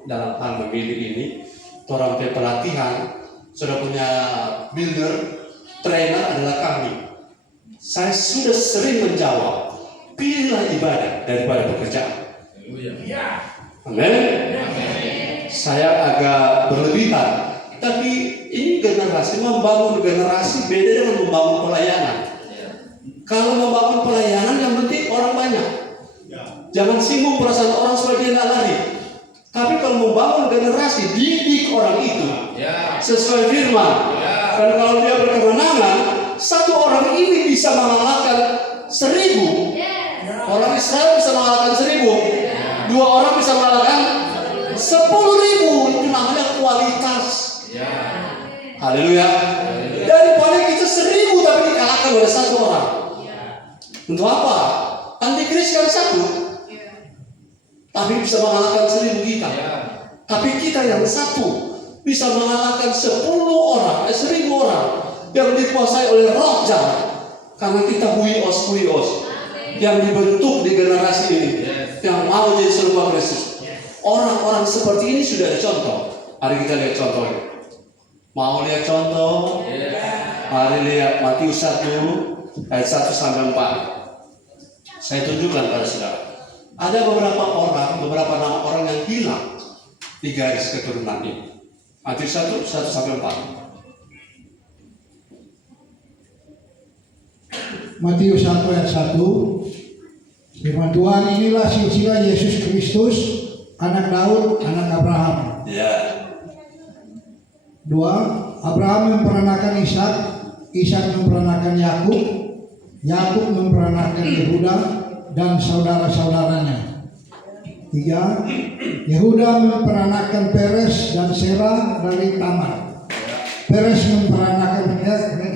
dalam hal memilih ini, orang pelatihan, sudah punya builder, trainer adalah kami. Saya sudah sering menjawab, pilihlah ibadah daripada pekerjaan. Amin. Saya agak berlebihan, tapi ini generasi membangun generasi beda dengan membangun pelayanan. Kalau membangun pelayanan yang penting orang banyak. Jangan singgung perasaan orang supaya dia nggak lari. Tapi kalau membangun generasi, didik orang itu sesuai firman. Dan kalau dia berkemenangan, satu orang ini bisa mengalahkan 1000. Orang Israel bisa mengalahkan 1000. 2 orang bisa mengalahkan 10.000. Itu namanya kualitas. Haleluya. Daripada kita 1000 tapi dikalahkan oleh 1 orang. Untuk apa? Antikris kan 1. Tapi bisa mengalahkan 1000 kita. Tapi kita yang 1 bisa mengalahkan 1000 orang yang dikuasai oleh roh jahat. Karena kita huios yang dibentuk di generasi ini, yang mau jadi serupa Kristus. Orang-orang seperti ini sudah ada contoh. Mari kita lihat contohnya. Mau lihat contoh? Mari lihat Matius 1 ayat 1 sampai 4. Saya tunjukkan pada saudara. Ada beberapa nama orang yang hilang di garis keturunan ini. Matius 1 sampai 4. Matius 1 ayat 1. Firman Tuhan, inilah silsilah Yesus Kristus, anak Daud, anak Abraham. Ya. 2. Abraham memperanakan Ishak, Ishak memperanakan Yakub, Yakub memperanakan Yehuda dan saudara-saudaranya. 3. Yehuda memperanakan Peres dan Serah dari Tamar. Peres memperanakan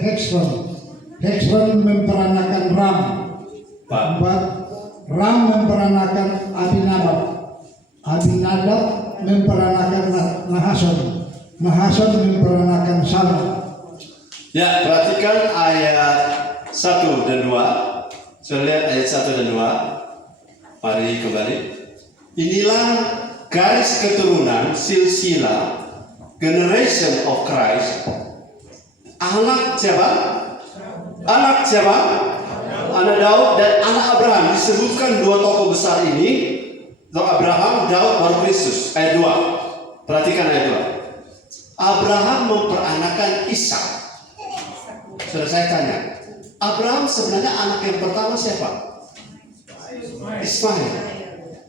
Hezron. Hezron memperanakan Ram. 4. Ram memperanakan Abinadab. Abinadab memperanakan Nahason. Nahason memperanakan Salma. Ya, perhatikan ayat 1 dan 2. Sudah lihat ayat 1 dan 2. Mari kembali. Inilah garis keturunan, silsilah, generation of Christ. Anak siapa? Anak siapa? Anak Daud dan anak Abraham. Disebutkan 2 tokoh besar ini. Abraham, Daud, baru Kristus. Ayat 2. Perhatikan ayat 2. Abraham memperanakan Ishak. Sudah saya tanya, Abraham sebenarnya anak yang pertama siapa? Ismail.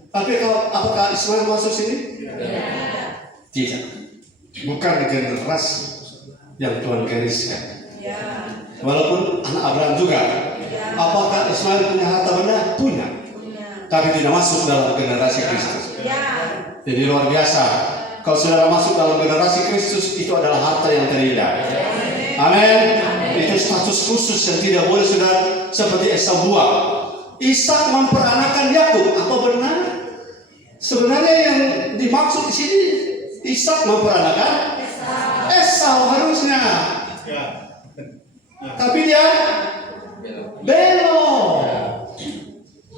Tapi apakah Ismail masuk sini? Tidak. Bukan generasi yang Tuhan gariskan. Walaupun anak Abraham juga. Apakah Ismail punya harta benda? Punya. Tapi tidak masuk dalam generasi Kristus. Jadi luar biasa. Kalau saudara masuk dalam generasi Kristus, itu adalah harta yang terindah. Amin. Itu status khusus yang tidak boleh saudara seperti Esau buang. Ishak memperanakan Yakub. Apa benar? Sebenarnya yang dimaksud di sini Ishak memperanakan Esau harusnya. Tapi dia belok.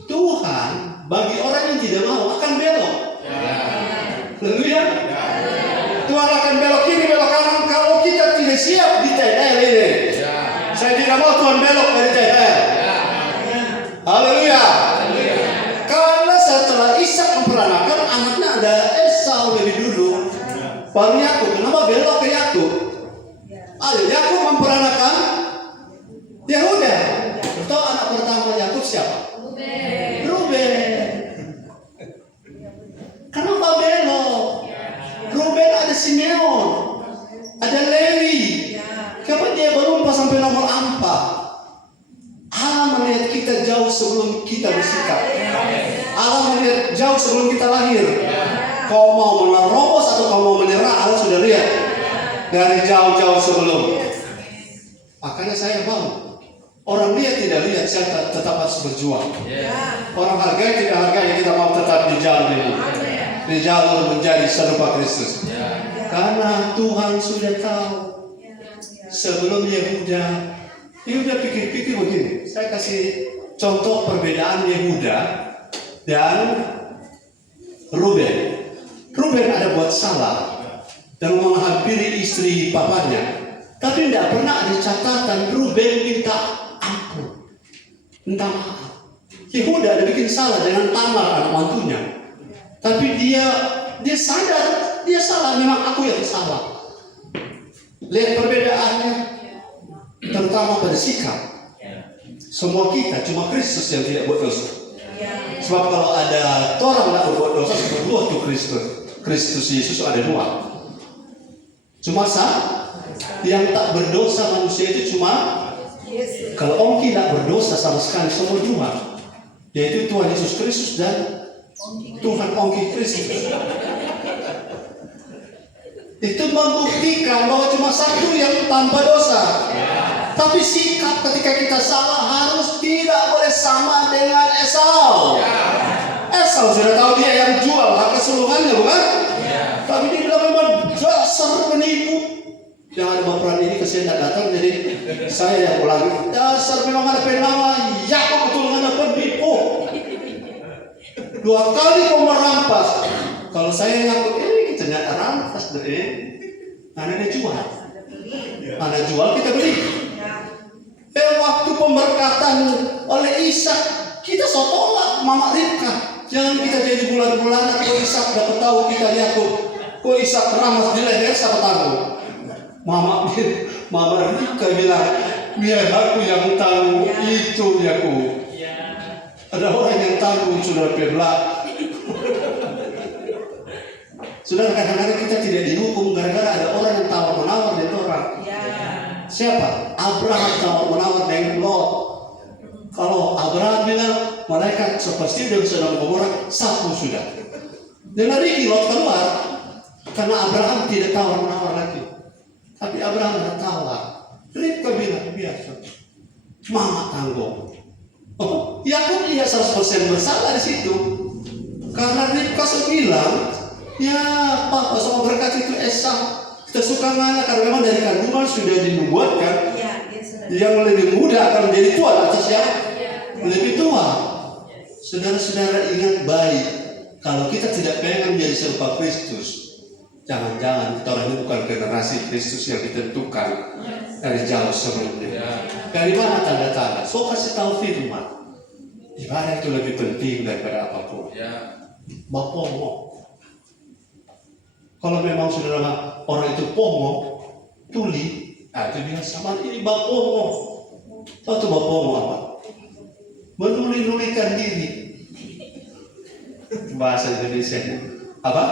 Tuhan bagi orang yang tidak mau akan belok. Haleluya. Tuhan akan belok kiri, belok kanan kalau kita tidak siap di TDL ini. Saya tidak mau Tuhan belok dari TDL. Haleluya. Karena setelah Ishak memperanakan anaknya ada Esau lebih dulu. Baru Yakub. Kenapa belok ke Yakub? Ayo Yakub memperanakan Simeon, ada Lewi. Kenapa dia belum pas sampai nomor 4? Allah melihat kita jauh sebelum kita bersikap. Allah melihat jauh sebelum kita lahir. Kau mau menerobos atau kau mau menyerah, Allah sudah lihat dari jauh-jauh sebelum. Makanya saya mau. Orang lihat tidak lihat, saya tetap harus berjuang. Orang hargai tidak hargai, kita mau tetap di jalur ini. Di jalur menjadi serupa Kristus. Karena Tuhan sudah tahu. Sebelum Yehuda pikir-pikir begini. Saya kasih contoh perbedaan Yehuda dan Ruben. Ruben ada buat salah dan menghampiri istri papanya. Tapi tidak pernah ada catatan Ruben minta ampun, minta maaf. Yehuda ada bikin salah dengan Tamar anak mantunya. Tapi dia sadar dia salah, memang aku yang salah. Lihat perbedaannya, terutama pada sikap. Semua kita, cuma Kristus yang tidak buat dosa. Sebab kalau ada orang tidak berbuat dosa, berdua tuh Kristus Yesus ada 2. Cuma yang tak berdosa manusia itu cuma kalau ongki tidak berdosa sama sekali, semua 2, yaitu Tuhan Yesus Kristus dan Tuhan ongki Kristus. Itu membuktikan bahwa cuma satu yang tanpa dosa. Tapi sikap ketika kita salah harus tidak boleh sama dengan Esau. Esau sudah tahu dia yang jual hak keseluruhannya, bukan? Tapi dia bilang memang dasar penipu. Yang ada baperan ini kesian tidak datang, jadi saya yang ulangi. Dasar memang ada penama, ya betul ada penipu. 2 kali kau merampas. Kalau saya ngaku kita tidak rampas deh. Karena dia jual. Karena jual kita beli. Waktu pemberkatan oleh Ishak, kita tolak Mama Ribka. Jangan kita jadi bulan-bulanan kok Ishak dapat tahu kita Yakub. Kok Ishak ramas di leher siapa tangguh? Mama Ribka bilang, biar aku yang tangguh itu Yakub. Ada orang yang tangguh sudah perlah. Sudah kadang-kadang kita tidak dihukum gara-gara ada orang yang tawar-menawar dengan orang. Siapa? Abraham tawar-menawar dengan Lot. Kalau Abraham bilang malaikat seperti dia sedang Gomora, sapu sudah. Dengan Riki Lot keluar karena Abraham tidak tawar-menawar lagi. Tapi Abraham ada tawar. Ribka bilang biasa. Mama tanggung. Oh, Yakub dia 100% bersalah di situ. Karena Ribka bilang, ya Papa sama berkat itu Esau. Kita suka mana karena memang dari kandungan sudah dinubuatkan. Yang lebih muda akan menjadi tua atas yang lebih tua. Saudara-saudara ingat baik, kalau kita tidak pengen menjadi serupa Kristus, jangan-jangan kita orang ini bukan generasi Kristus yang ditentukan dari jauh sebelumnya. Dari mana tanda-tanda? So kasih tahu firman. Ibadah itu lebih penting daripada apapun. Bapomo. Kalau memang saudara orang itu pomo, tuli, itu bilang sama ini bapomo. Tahu itu bapomo apa? Menuli-nulikan diri. Bahasa Indonesia apa?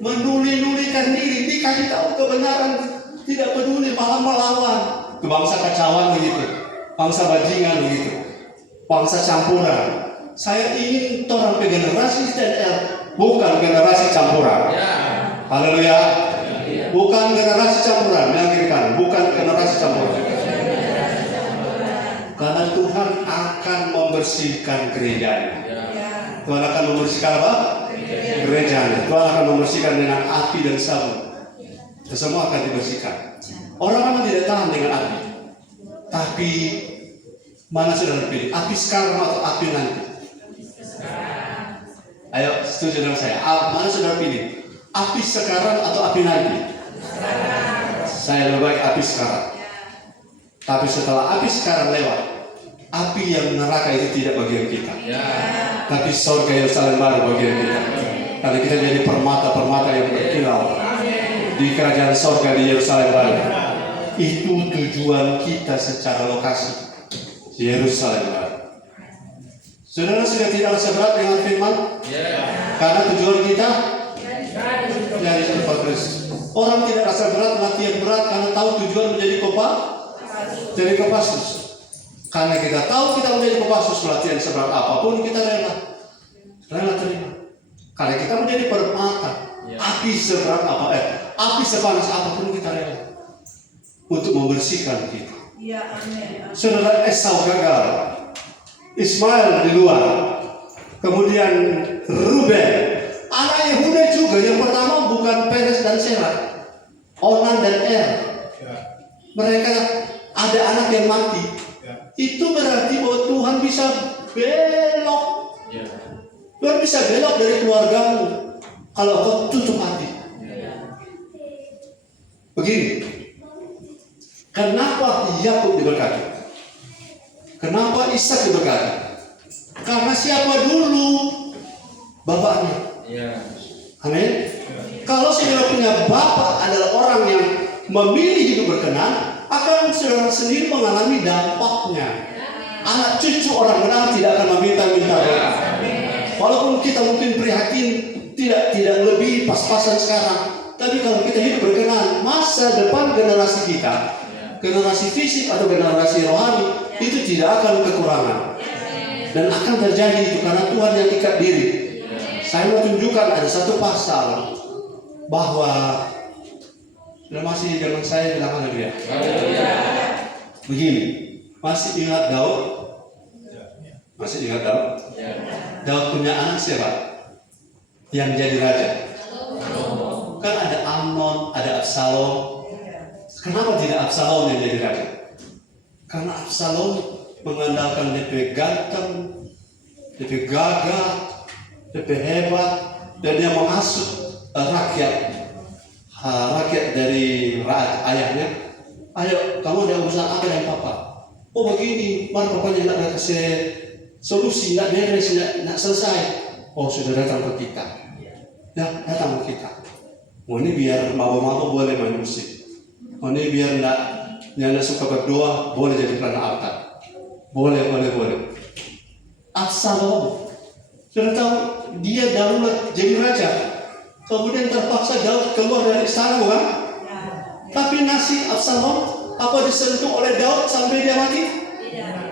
Menuli-nulikan diri, dikasih tahu kebenaran, tidak peduli, malah melawan. Ke bangsa kacauan begitu, bangsa bajingan begitu, bangsa campuran. Saya ingin orang ke generasi ZL, bukan generasi campuran. Haleluya. Bukan generasi campuran, yang kiri kanan, bukan generasi campuran. Karena Tuhan akan membersihkan gerejanya. Tuhan akan membersihkan apa? Gerejanya. Tuhan akan membersihkan dengan api dan sabun. Itu semua akan dibersihkan. Orang memang tidak tahan dengan api. Tapi mana saudara pilih? Api sekarang atau api nanti? Ayo setuju dengan saya. Mana saudara pilih? Api sekarang atau api nanti? Saya lebih baik api sekarang. Tapi setelah api sekarang lewat, api yang neraka itu tidak bagian kita. Tapi surga Yerusalem baru bagian kita. Karena kita jadi permata-permata yang berkilau di kerajaan surga di Yerusalem baru. Itu tujuan kita secara lokasi, Yerusalem baru. Saudara sudah tidak rasa berat dengan firman? Karena tujuan kita dari serupa Kristus. Orang tidak rasa berat, latihan berat karena tahu tujuan menjadi Kopassus. Karena kita tahu kita menjadi Kopassus, latihan seberat apapun kita rela terima. Karena kita menjadi permata, api seberat api sepanas apapun kita rela untuk membersihkan kita. Saudara Esau gagal, Ismail di luar, kemudian Ruben, anak Yehuda juga yang pertama bukan Peres dan Serah, Onan dan Er. Mereka ada anak yang mati. Itu berarti bahwa Tuhan bisa belok. Tuhan bisa belok dari keluargamu kalau kau tutup hati. Begini, kenapa Yakub diberkati? Kenapa Ishak diberkati? Karena siapa dulu bapaknya? Amin. Kalau saudara punya bapak adalah orang yang memilih hidup berkenan, akan saudara sendiri mengalami dampaknya. Anak cucu orang benar tidak akan meminta-minta. Walaupun kita mungkin prihatin tidak lebih pas-pasan sekarang, tapi kalau kita hidup berkenan, masa depan generasi kita, generasi fisik atau generasi rohani, itu tidak akan kekurangan. Dan akan terjadi itu karena Tuhan yang ikat diri. Saya mau tunjukkan ada satu pasal bahwa masih zaman saya bilang haleluya. Begini, masih ingat Daud? Masih ingat Daud? Daud punya anak siapa yang jadi raja? Kan ada Amnon, ada Absalom. Kenapa tidak Absalom yang jadi raja? Karena Absalom mengandalkan DP ganteng, DP gagah, DP hebat, dan dia menghasut rakyat dari ayahnya. Ayo, kamu ada urusan apa dengan papa? Oh begini, mari papanya nak kasih solusi, nak beres, nak selesai. Oh sudah datang ke kita. Ya, datang ke kita. Oh ini biar mama-mama boleh main musik. Oh ini biar yang suka berdoa boleh jadi pelana altar. Boleh. Absalom, sudah tahu dia daulat jadi raja. Kemudian terpaksa Daud keluar dari istana, bukan? Tapi nasib Absalom apa disentuh oleh Daud sampai dia mati?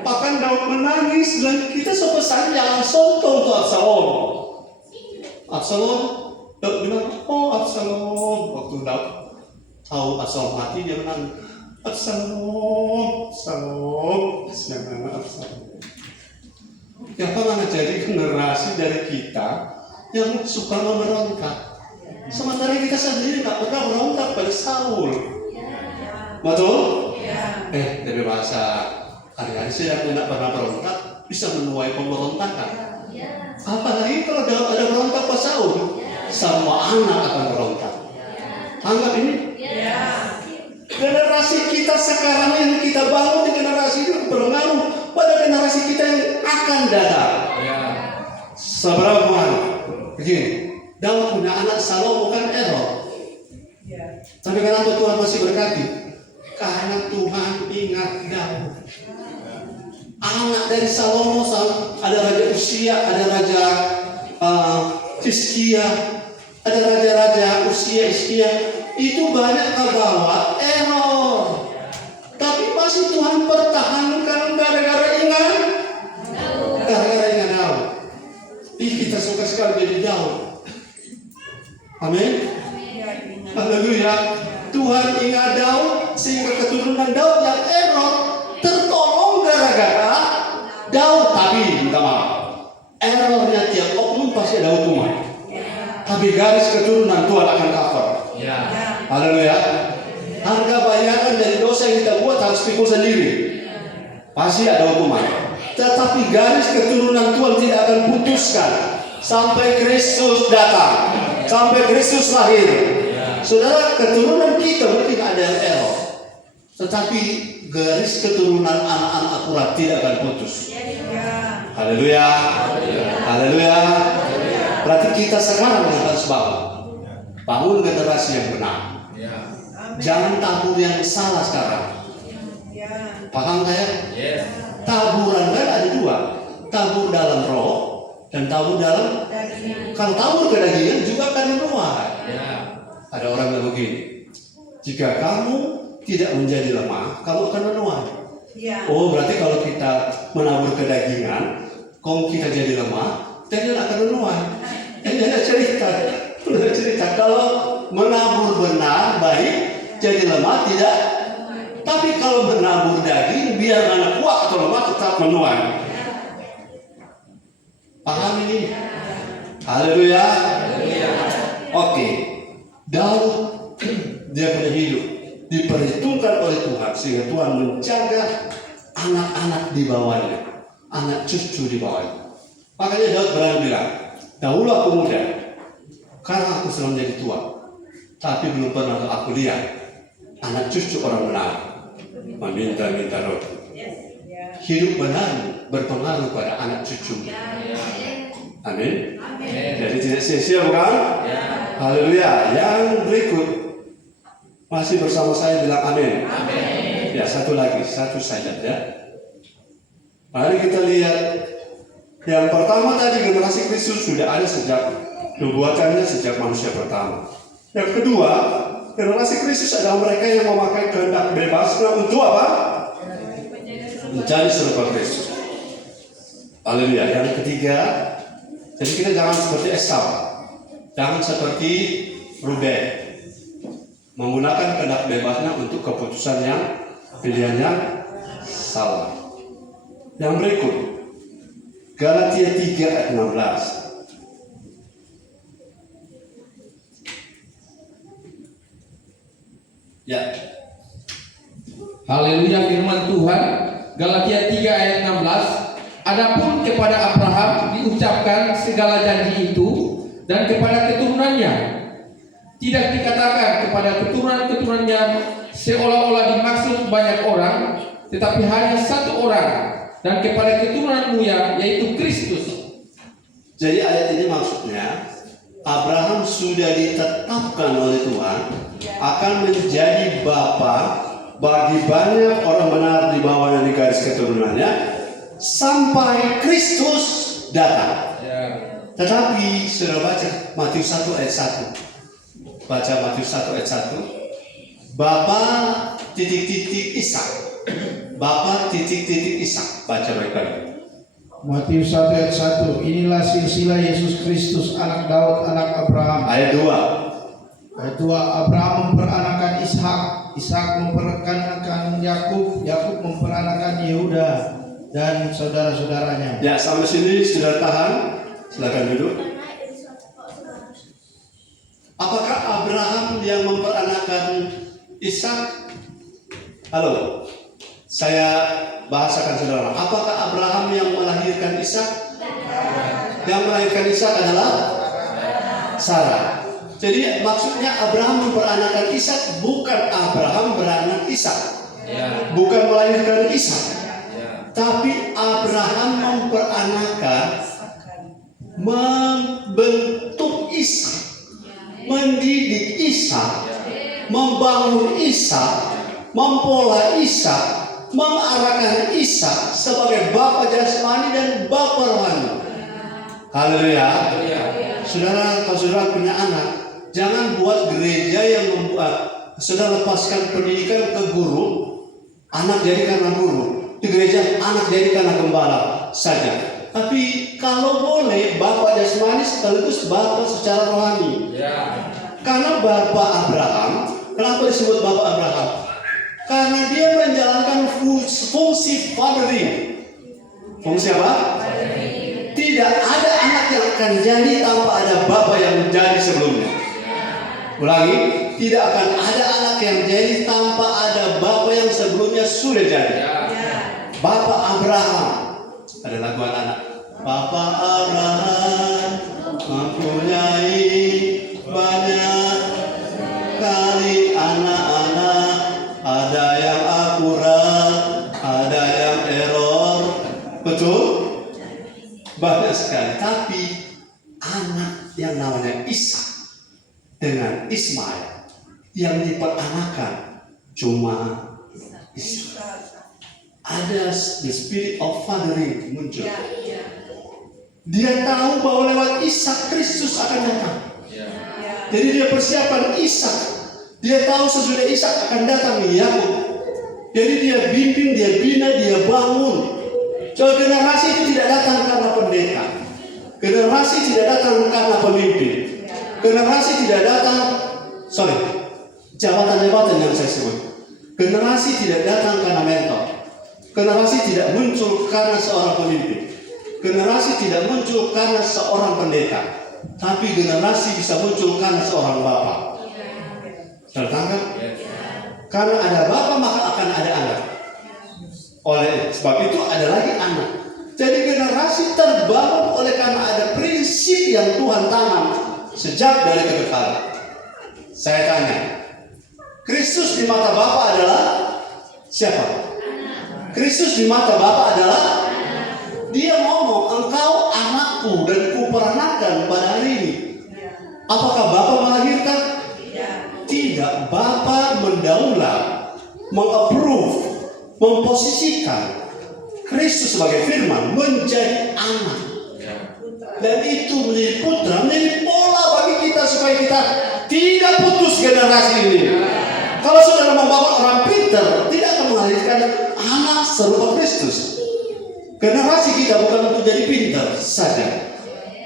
Bahkan Daud menangis dan kita sepesan jangan sontong untuk Absalom. Daud bilang, oh Absalom. Waktu Daud tahu Absalom mati, dia menangis. Absalom. Siapa mana jadi generasi dari kita yang suka memberontak? Sementara kita sendiri tak pernah berontak pada Saul. Betul? Dari bahasa hari-hari saya tidak pernah berontak bisa menuai pemberontakan. Apalagi kalau ada berontak pada Saul, semua anak akan berontak. Anggap ini. Generasi kita sekarang yang kita bangun di generasi itu berpengaruh pada generasi kita yang akan datang. Seberapa pengaruh? Begini, Daud punya anak Salomo bukan error. Tapi kenapa Tuhan masih berkati? Karena Tuhan ingat Daud. Anak dari Salomo ada raja Usia, ada raja Hizkia, ada raja-raja Usia, Hizkia. Itu banyak kebawa error. Tapi masih Tuhan pertahankan gara-gara ingat Daud. Kita suka sekali jadi Daud. Amin. Haleluya. Tuhan ingat Daud sehingga keturunan Daud yang error tertolong gara-gara Daud. Tapi minta maaf, errornya tiap oknum pasti ada hukuman. Tapi garis keturunan Tuhan akan cover. Haleluya. Harga bayaran dari dosa yang kita buat harus pikul sendiri. Pasti ada hukuman. Tetapi garis keturunan Tuhan tidak akan putuskan sampai Kristus datang, sampai Kristus lahir. Saudara, keturunan kita mungkin ada yang error, tetapi garis keturunan anak-anak akurat tidak akan putus. Haleluya. Haleluya. Berarti kita sekarang harus bangun generasi yang benar. Jangan tabur yang salah sekarang. Paham saya? Taburan kan ada dua, tabur dalam roh dan tabur dalam daging. Kalau tabur ke dagingan juga akan menuai. Ada orang yang begini, jika kamu tidak menjadi lemah, kamu akan menuai. Ya. Oh, berarti kalau kita menabur kedagingan, kalau kita jadi lemah, kita tidak akan menuai. Ini ada cerita. Kalau menabur benar, baik, jadi lemah, tidak. Tapi kalau menabur daging, biar anak kuat atau lemah tetap menuai. Paham ini? Haleluya. Oke. Daud dia punya hidup diperhitungkan oleh Tuhan sehingga Tuhan menjaga anak-anak di bawahnya, anak cucu di bawahnya. Makanya Daud berani bilang, dahulu aku muda, karena aku sudah menjadi tua, tapi belum pernah aku lihat anak cucu orang benar meminta-minta roti. Hidup benar berpengaruh pada anak cucu. Amin. Jadi tidak sia-sia, bukan? Haleluya. Yang berikut masih bersama saya bilang amin. Ya, satu saja ya. Mari kita lihat. Yang pertama tadi, generasi Kristus sudah ada sejak nubuatannya sejak manusia pertama. Yang kedua, generasi Kristus adalah mereka yang memakai kehendak bebasnya untuk apa? Menjadi serupa Kristus. Haleluya. Yang ketiga, jadi kita jangan seperti Esau, jangan seperti Ruben, menggunakan kehendak bebasnya untuk keputusan yang pilihannya salah. Yang berikut, Galatia 3 ayat 16. Ya. Haleluya, firman Tuhan Galatia 3 ayat 16. Adapun kepada Abraham diucapkan segala janji itu dan kepada keturunannya. Tidak dikatakan kepada keturunan-keturunannya seolah-olah dimaksud banyak orang, tetapi hanya satu orang, dan kepada keturunanmu yaitu Kristus. Jadi ayat ini maksudnya Abraham sudah ditetapkan oleh Tuhan akan menjadi bapa bagi banyak orang benar di bawahnya di garis keturunannya sampai Kristus datang. Tetapi sudah baca Matius 1 ayat 1. Baca Matius 1 ayat 1. Bapa titik-titik Ishak. Bapa titik-titik Ishak. Baca baik-baik. Matius 1 ayat 1. Inilah silsilah Yesus Kristus anak Daud anak Abraham. Ayat 2. Ayat 2. Abraham memperanakan Ishak, Ishak memperanakan Yakub, Yakub memperanakan Yehuda dan saudara-saudaranya. Ya, sampai sini sudah tahan. Silakan duduk. Apakah Abraham yang memperanakan Ishak? Halo, saya bahasakan saudara. Apakah Abraham yang melahirkan Ishak? Yang melahirkan Ishak adalah Sarah. Jadi maksudnya Abraham memperanakan Ishak, bukan Abraham beranak Ishak, bukan melahirkan Ishak. Tapi Abraham memperanakan, membentuk Ishak, mendidik Ishak, membangun Ishak, mempola Ishak, mengarahkan Ishak sebagai bapa jasmani dan bapa rohani. Haleluya. Saudara, kalau saudara punya anak, jangan buat gereja yang membuat saudara lepaskan pendidikan ke guru, anak jadi karena guru. Di gereja anak jadi karena gembala saja. Tapi kalau boleh bapak jasmani sekaligus bapak secara rohani. Karena bapak Abraham, kenapa disebut bapak Abraham? Karena dia menjalankan fungsi fathering. Fungsi apa? Tidak ada anak yang akan jadi tanpa ada bapak yang menjadi sebelumnya. Ulangi, tidak akan ada anak yang jadi tanpa ada bapak yang sebelumnya sudah jadi. Bapak Abraham. Ada lagu anak-anak. Bapak Abraham mempunyai banyak kali anak-anak. Ada yang akurat, ada yang error. Betul? Banyak sekali. Tapi anak yang namanya Ishak dengan Ismail yang diperanakan cuma Ishak. Ada the spirit of fathering muncul. Dia tahu bahwa lewat Ishak Kristus akan datang. Jadi dia persiapkan Ishak. Dia tahu sesudah Ishak akan datang Yakub. Jadi dia bimbing, dia bina, dia bangun. So, generasi itu tidak datang karena pendeta. Generasi tidak datang karena pemimpin. Generasi tidak datang, jabatan-jabatan yang saya sebut. Generasi tidak datang karena mentor. Generasi tidak muncul karena seorang pemimpin. Generasi tidak muncul karena seorang pendeta. Tapi generasi bisa muncul karena seorang bapak. Tertangkap? Karena ada bapak maka akan ada anak. Oleh sebab itu ada lagi anak. Jadi generasi terbangun oleh karena ada prinsip yang Tuhan tanam sejak dari kekekalan. Saya tanya, Kristus di mata Bapa adalah siapa? Kristus di mata Bapa adalah dia ngomong, engkau anakku dan kuperanakan pada hari ini. Apakah Bapa melahirkan? Tidak. Bapa mendaulat, mengapprove, memposisikan Kristus sebagai firman menjadi anak. Dan itu menjadi putra, menjadi pola bagi kita supaya kita tidak putus generasi ini. Kalau saudara membangun orang pintar, tidak akan melahirkan anak serupa Kristus. Generasi kita bukan untuk jadi pintar saja.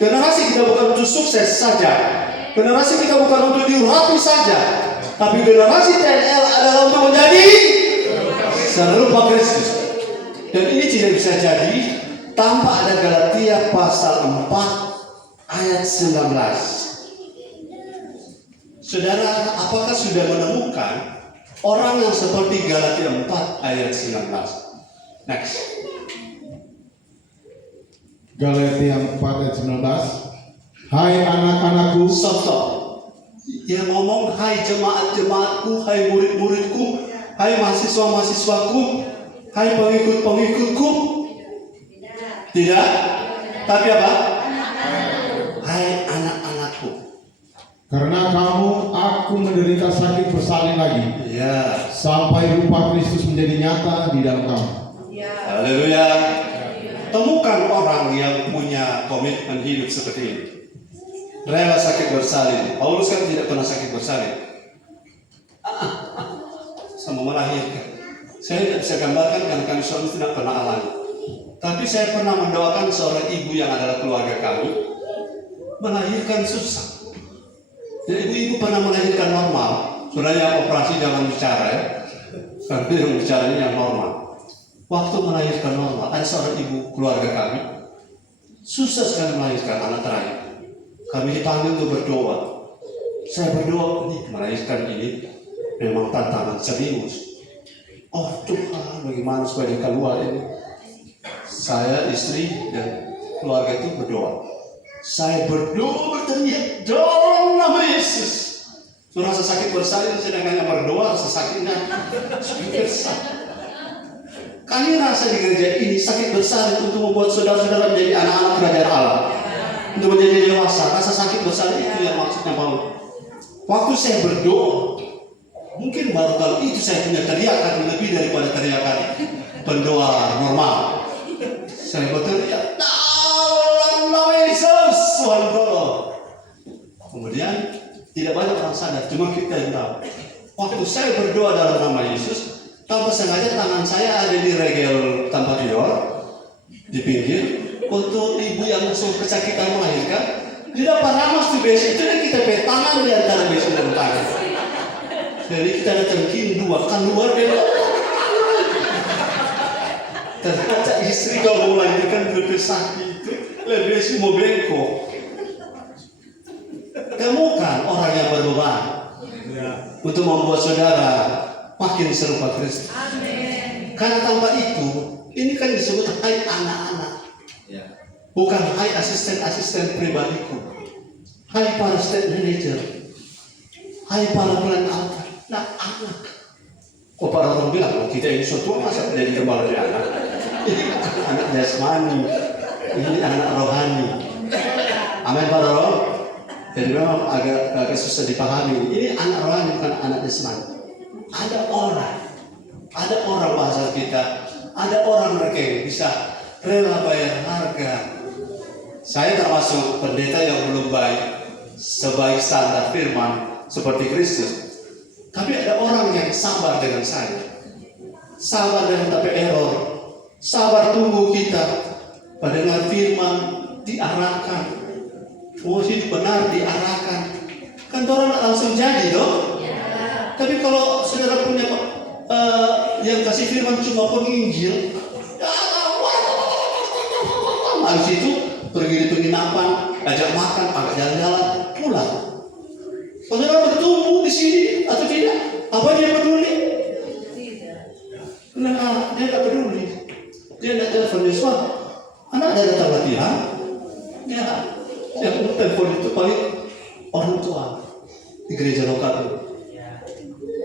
Generasi kita bukan untuk sukses saja. Generasi kita bukan untuk diurapi saja. Tapi generasi TNL adalah untuk menjadi serupa Kristus. Dan ini tidak bisa jadi tanpa ada Galatia pasal 4 ayat 19. Saudara, apakah sudah menemukan orang yang seperti Galatia 4 ayat 19? Next. Galatia 4 ayat 19. Hai anak-anakku, Stop. Dia ngomong, hai jemaat-jemaatku, hai murid-muridku, hai mahasiswa-mahasiswaku, hai pengikut-pengikutku. Tidak. Tapi apa? Hai anak-anakku. karena aku menderita sakit bersalin lagi, Ya. sampai rupa Kristus menjadi nyata di dalam kamu. Haleluya. Temukan orang yang punya komitmen hidup seperti ini. Rela sakit bersalin. Paulus kan tidak pernah sakit bersalin. Sama melahirkan. Saya tidak bisa gambarkan karena kami suami tidak pernah alami. Tapi saya pernah mendoakan seorang ibu yang adalah keluarga kami melahirkan susah. Jadi ibu pernah melahirkan normal. Sebenarnya operasi jangan bicara ya. Tapi yang bicara ini yang normal. Waktu melahirkan normal, ada seorang ibu keluarga kami susah sekali melahirkan anak terakhir. Kami dipanggil untuk berdoa. Saya berdoa, ini melahirkan ini memang tantangan serius. Oh Tuhan, bagaimana supaya dia keluar ini? Saya, istri, dan keluarga itu berdoa. Saya berdoa berteriak dalam nama Yesus. Rasa sakit bersalin, sedangkan yang berdoa rasa sakitnya besar. Kami rasa di gereja ini sakit bersalin untuk membuat saudara-saudara menjadi anak-anak kerajaan Allah. Untuk menjadi dewasa, rasa sakit bersalin itu yang maksudnya Paulus. Waktu saya berdoa, mungkin baru kali itu saya punya teriakan lebih daripada teriakan pendoa normal. Saya berteriak dalam nama Yesus, Tuhan tolong. Kemudian tidak banyak orang sadar, cuma kita yang tahu. Waktu saya berdoa dalam nama Yesus, tanpa sengaja tangan saya ada di regel tempat tidur di pinggir. Untuk ibu yang langsung kesakitan melahirkan, tidak paramas di besi itu dan kita pakai tangan di antara besi dan tangan. Jadi kita ada tengking dua, kan luar beda. Ternyata istri kalau mau melahirkan lebih sakit itu, lebih semua bengkok. Temukan orang yang berbeban untuk membuat saudara makin serupa Kristus. Karena tanpa itu, ini kan disebut hai anak-anak. Bukan hai asisten-asisten pribadiku, hai para state manager, hai para pelan altar. Nah, anak. Kok para orang bilang, kita ini suatu masa jadi gembala di anak. Ini anak jasmani, ini anak rohani. Amin para roh. Jadi memang agak susah dipahami. Ini anak rohani bukan anak jasmani. Ada orang bahasa kita, ada orang mereka yang bisa rela bayar harga. Saya termasuk pendeta yang belum baik sebaik standar firman seperti Kristus. Tapi ada orang yang sabar dengan saya, sabar dengan tapi error, sabar tunggu kita mendengar firman, diarahkan, mau hidup benar diarahkan. Kan orang langsung jadi dong. Tapi kalau saudara punya yang kasih firman cuma penginjil, habis itu pergi di penginapan, ajak makan, agak jalan-jalan, pulang. Saudara bertumbuh di sini atau tidak? Apa dia peduli? Nah, dia tidak peduli. Dia tidak telepon Yesus. Anak ada datang latihan. Ya, yang telepon itu paling orang tua di gereja lokal.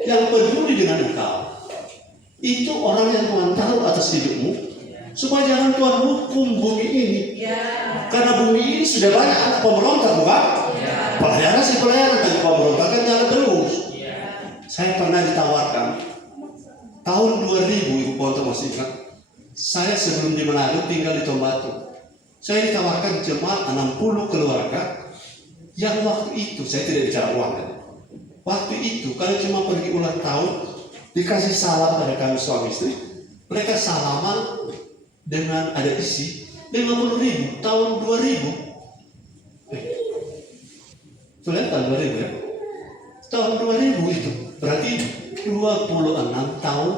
Yang peduli dengan engkau itu orang yang Tuhan taruh atas hidupmu, supaya jangan Tuhan hukum bumi ini. Karena bumi ini sudah banyak anak pemberontak, bukan? Pelayanan sih pelayanan, tapi pemberontakan jangan terus. Saya pernah ditawarkan tahun 2000, Ibu Ponto masih ingat. Saya sebelum di Manado tinggal di Tombatu. Saya ditawarkan jemaat 60 keluarga yang waktu itu saya tidak bicara uang. Waktu itu kalau cuma pergi ulang tahun dikasih salam pada kami suami istri, mereka salaman dengan ada isi 50.000 tahun 2000. Tuh lihat tahun 2000 ya. Tahun 2000 itu berarti 26 tahun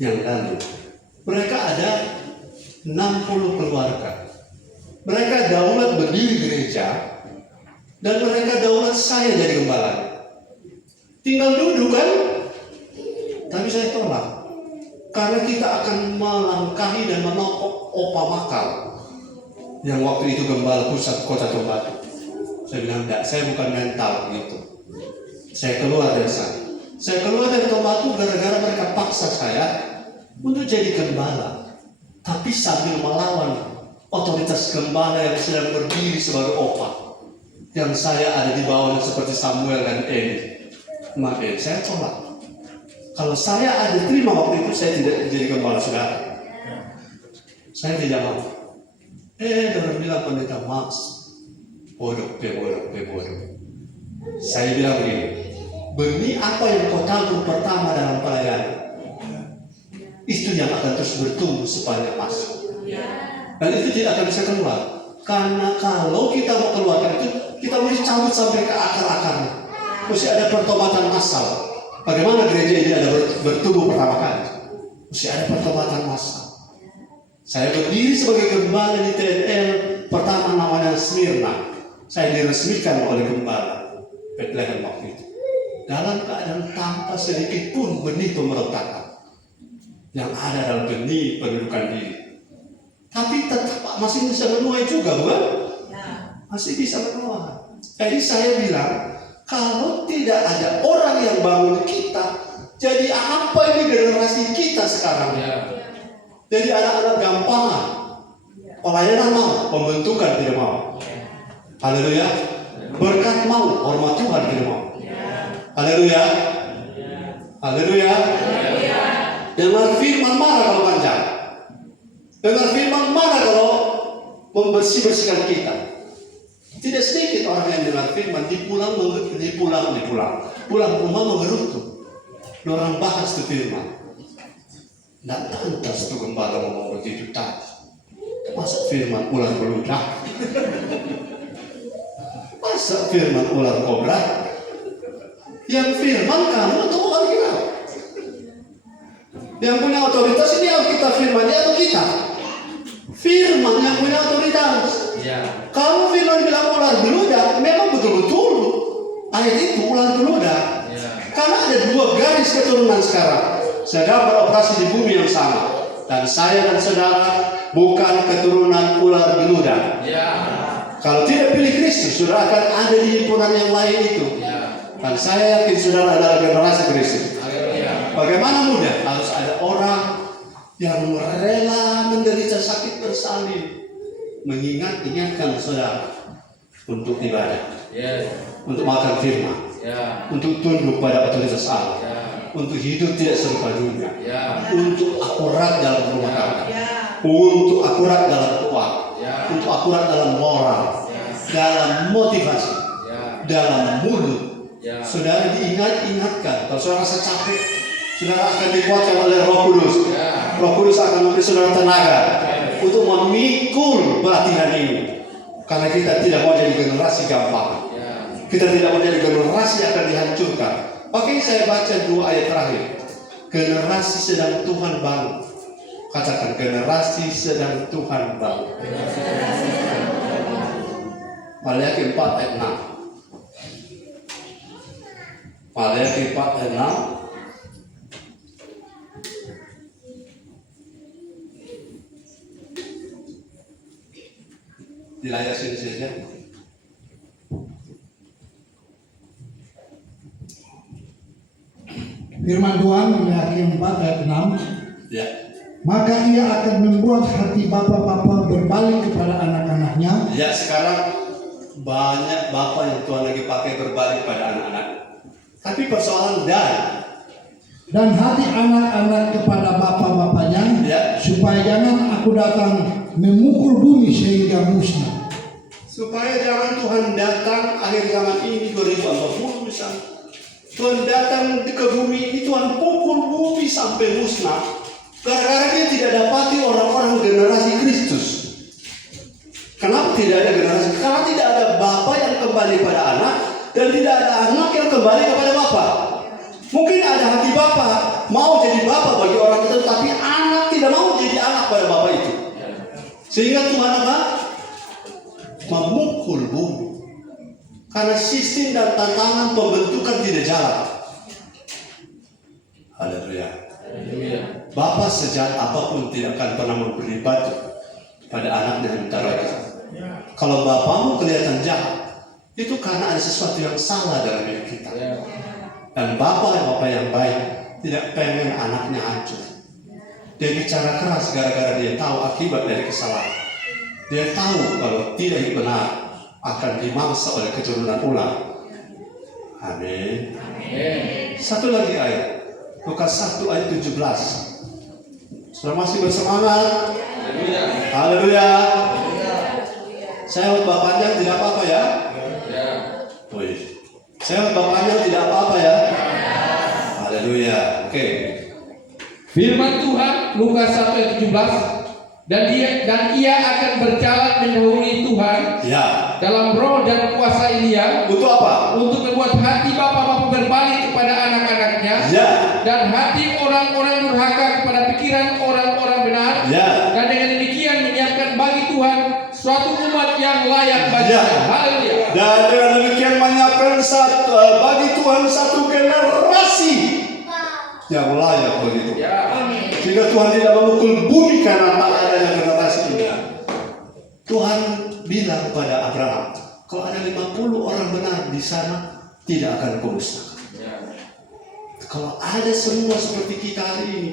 yang lalu. Mereka ada 60 keluarga. Mereka daulat berdiri gereja dan mereka daulat saya jadi gembala. Tinggal duduk kan? Tapi saya tolak. Karena kita akan melangkahi dan menokok Opa Makal yang waktu itu gembala pusat kota Tombatu. Saya bilang enggak, saya bukan mental gitu. Saya keluar dari sana. Saya keluar dari Tombatu gara-gara mereka paksa saya untuk jadi gembala, tapi sambil melawan otoritas gembala yang sedang berdiri sebagai Opa. Yang saya ada di bawahnya seperti Samuel dan Eli. Maka saya tolak. Kalau saya ada terima waktu itu, saya tidak jadi gembala saudara. Saya tidak mau. Orang bilang pendeta Max, bodoh. Saya bilang begini, benih apa yang kau tabur pertama dalam pelayanan, itu yang akan terus bertumbuh sepanjang masa. Dan itu tidak akan bisa keluar. Karena kalau kita mau keluarkan itu, kita mesti cabut sampai ke akar-akarnya. Mesti ada pertobatan massal. Bagaimana gereja ini ada bertumbuh pertama kali? Mesti ada pertobatan massal. Saya berdiri sebagai gembala di TNL, pertama namanya Smyrna. Saya diresmikan oleh gembala Bethlehem waktu itu. Dalam keadaan tanpa sedikit pun benih pemberontakan yang ada dalam benih pendudukan diri. Tapi tetap masih bisa menuai juga, bukan? Masih bisa menuai. Jadi saya bilang, kalau tidak ada orang yang bangun kita, jadi apa ini generasi kita sekarang? Jadi anak-anak gampangan, pelayanan mau, pembentukan tidak mau. Haleluya. Berkat mau, hormat Tuhan tidak mau. Haleluya. Haleluya. Dengar firman marah kalau panjang. Dengar firman marah kalau membersih-bersihkan kita. Tidak sedikit orang yang dengar firman pulang rumah mengerutu. Orang bahas itu firman. Dan pantas itu gembala ngomong begitu tadi. Masa firman ular beludak? Masa firman ular kobra? Yang firman kamu atau Alkitab? Yang punya otoritas ini Alkitab firmannya atau kita? Firman yang punya otoritas. Kalau firman bilang ular beludak, memang betul-betul ayat itu ular beludak. Karena ada dua garis keturunan sekarang sedang beroperasi di bumi yang sama. Dan saya dan saudara bukan keturunan ular beludak. Kalau tidak pilih Kristus, saudara akan ada di himpunan yang lain itu. Dan saya yakin saudara adalah generasi Kristus. Bagaimana mudah? Harus ada orang yang rela menderita sakit bersalin, mengingatkan saudara untuk ibadah, untuk makan firman, untuk tunduk pada otoritas Allah, untuk hidup tidak serupa dunia, untuk akurat dalam rumah tangga, untuk akurat dalam keuangan, untuk akurat dalam moral, dalam motivasi, dalam mulut, Ya. Saudara diingatkan. Kalau saudara rasa capek, saudara akan dikuatkan oleh Roh Kudus. Ya. Roh Kudus akan memberi saudara tenaga untuk memikul pelatihan ini. Karena kita tidak mau jadi generasi gampang. Ya. Kita tidak mau jadi generasi yang akan dihancurkan. Oke, saya baca 2 ayat terakhir. Generasi sedang Tuhan bangun. Katakan, generasi sedang Tuhan bangun. Maliaki 4 ayat 6. Maliaki 4 ayat 6. Di layar sini saja. Firman Tuhan Maliaki 4 ayat 6. Ya. Maka ia akan membuat hati bapa-bapa berbalik kepada anak-anaknya. Ya, sekarang banyak bapak yang Tuhan lagi pakai berbalik pada anak-anak. Tapi persoalan Dan hati anak-anak kepada bapa-bapanya, Ya. supaya jangan aku datang memukul bumi sehingga musnah. supaya jangan Tuhan datang akhir zaman ini 2040 misalnya. Tuhan datang ke bumi ini, Tuhan pukul bumi sampai musnah. Gara-gara dia tidak dapati orang-orang generasi Kristus. Kenapa tidak ada generasi? Karena tidak ada bapa yang kembali pada anak, dan tidak ada anak yang kembali kepada bapa. Mungkin ada hati bapa mau jadi bapa bagi orang tertentu, tapi anak tidak mau jadi anak pada bapa itu. Sehingga Tuhan apa? Memukul bumi. Karena sistem dan tantangan pembentukan tidak jalan. Haleluya. Bapak sejak apapun tidak akan pernah memberi batu pada anaknya yang minta roti. Kalau bapakmu kelihatan jahat, itu karena ada sesuatu yang salah dalam hidup kita. Dan bapak yang baik tidak pengen anaknya hancur. Dia bicara keras gara-gara dia tahu akibat dari kesalahan. Dia tahu kalau tidak benar akan dimangsa oleh keturunan ulang. Amin. Satu lagi ayat, Lukas 1 ayat 17. Sudah masih bersemangat? Haleluya. Saya khotbah panjang tidak apa-apa ya? Saya khotbah panjang tidak apa-apa ya? Haleluya. Oke. Firman Tuhan Lukas 1 ayat 17. Dan ia akan berjalan mendahului Tuhan Ya. dalam roh dan kuasa Elia Untuk apa? untuk membuat hati bapa-bapa berbalik kepada anak-anaknya Ya. dan hati orang-orang durhaka kepada pikiran orang-orang benar. Ya. Dan dengan demikian menyiapkan bagi Tuhan suatu umat yang layak baginya. Ya. Haleluya. Dan dengan demikian menyiapkan bagi Tuhan satu generasi yang layak begitu. Ya. Sehingga Tuhan tidak memukul bumi karena tak adanya generasi ini. Tuhan bilang kepada Abraham, kalau ada 50 orang benar di sana, tidak akan kumusnahkan. Kalau ada semua seperti kita hari ini,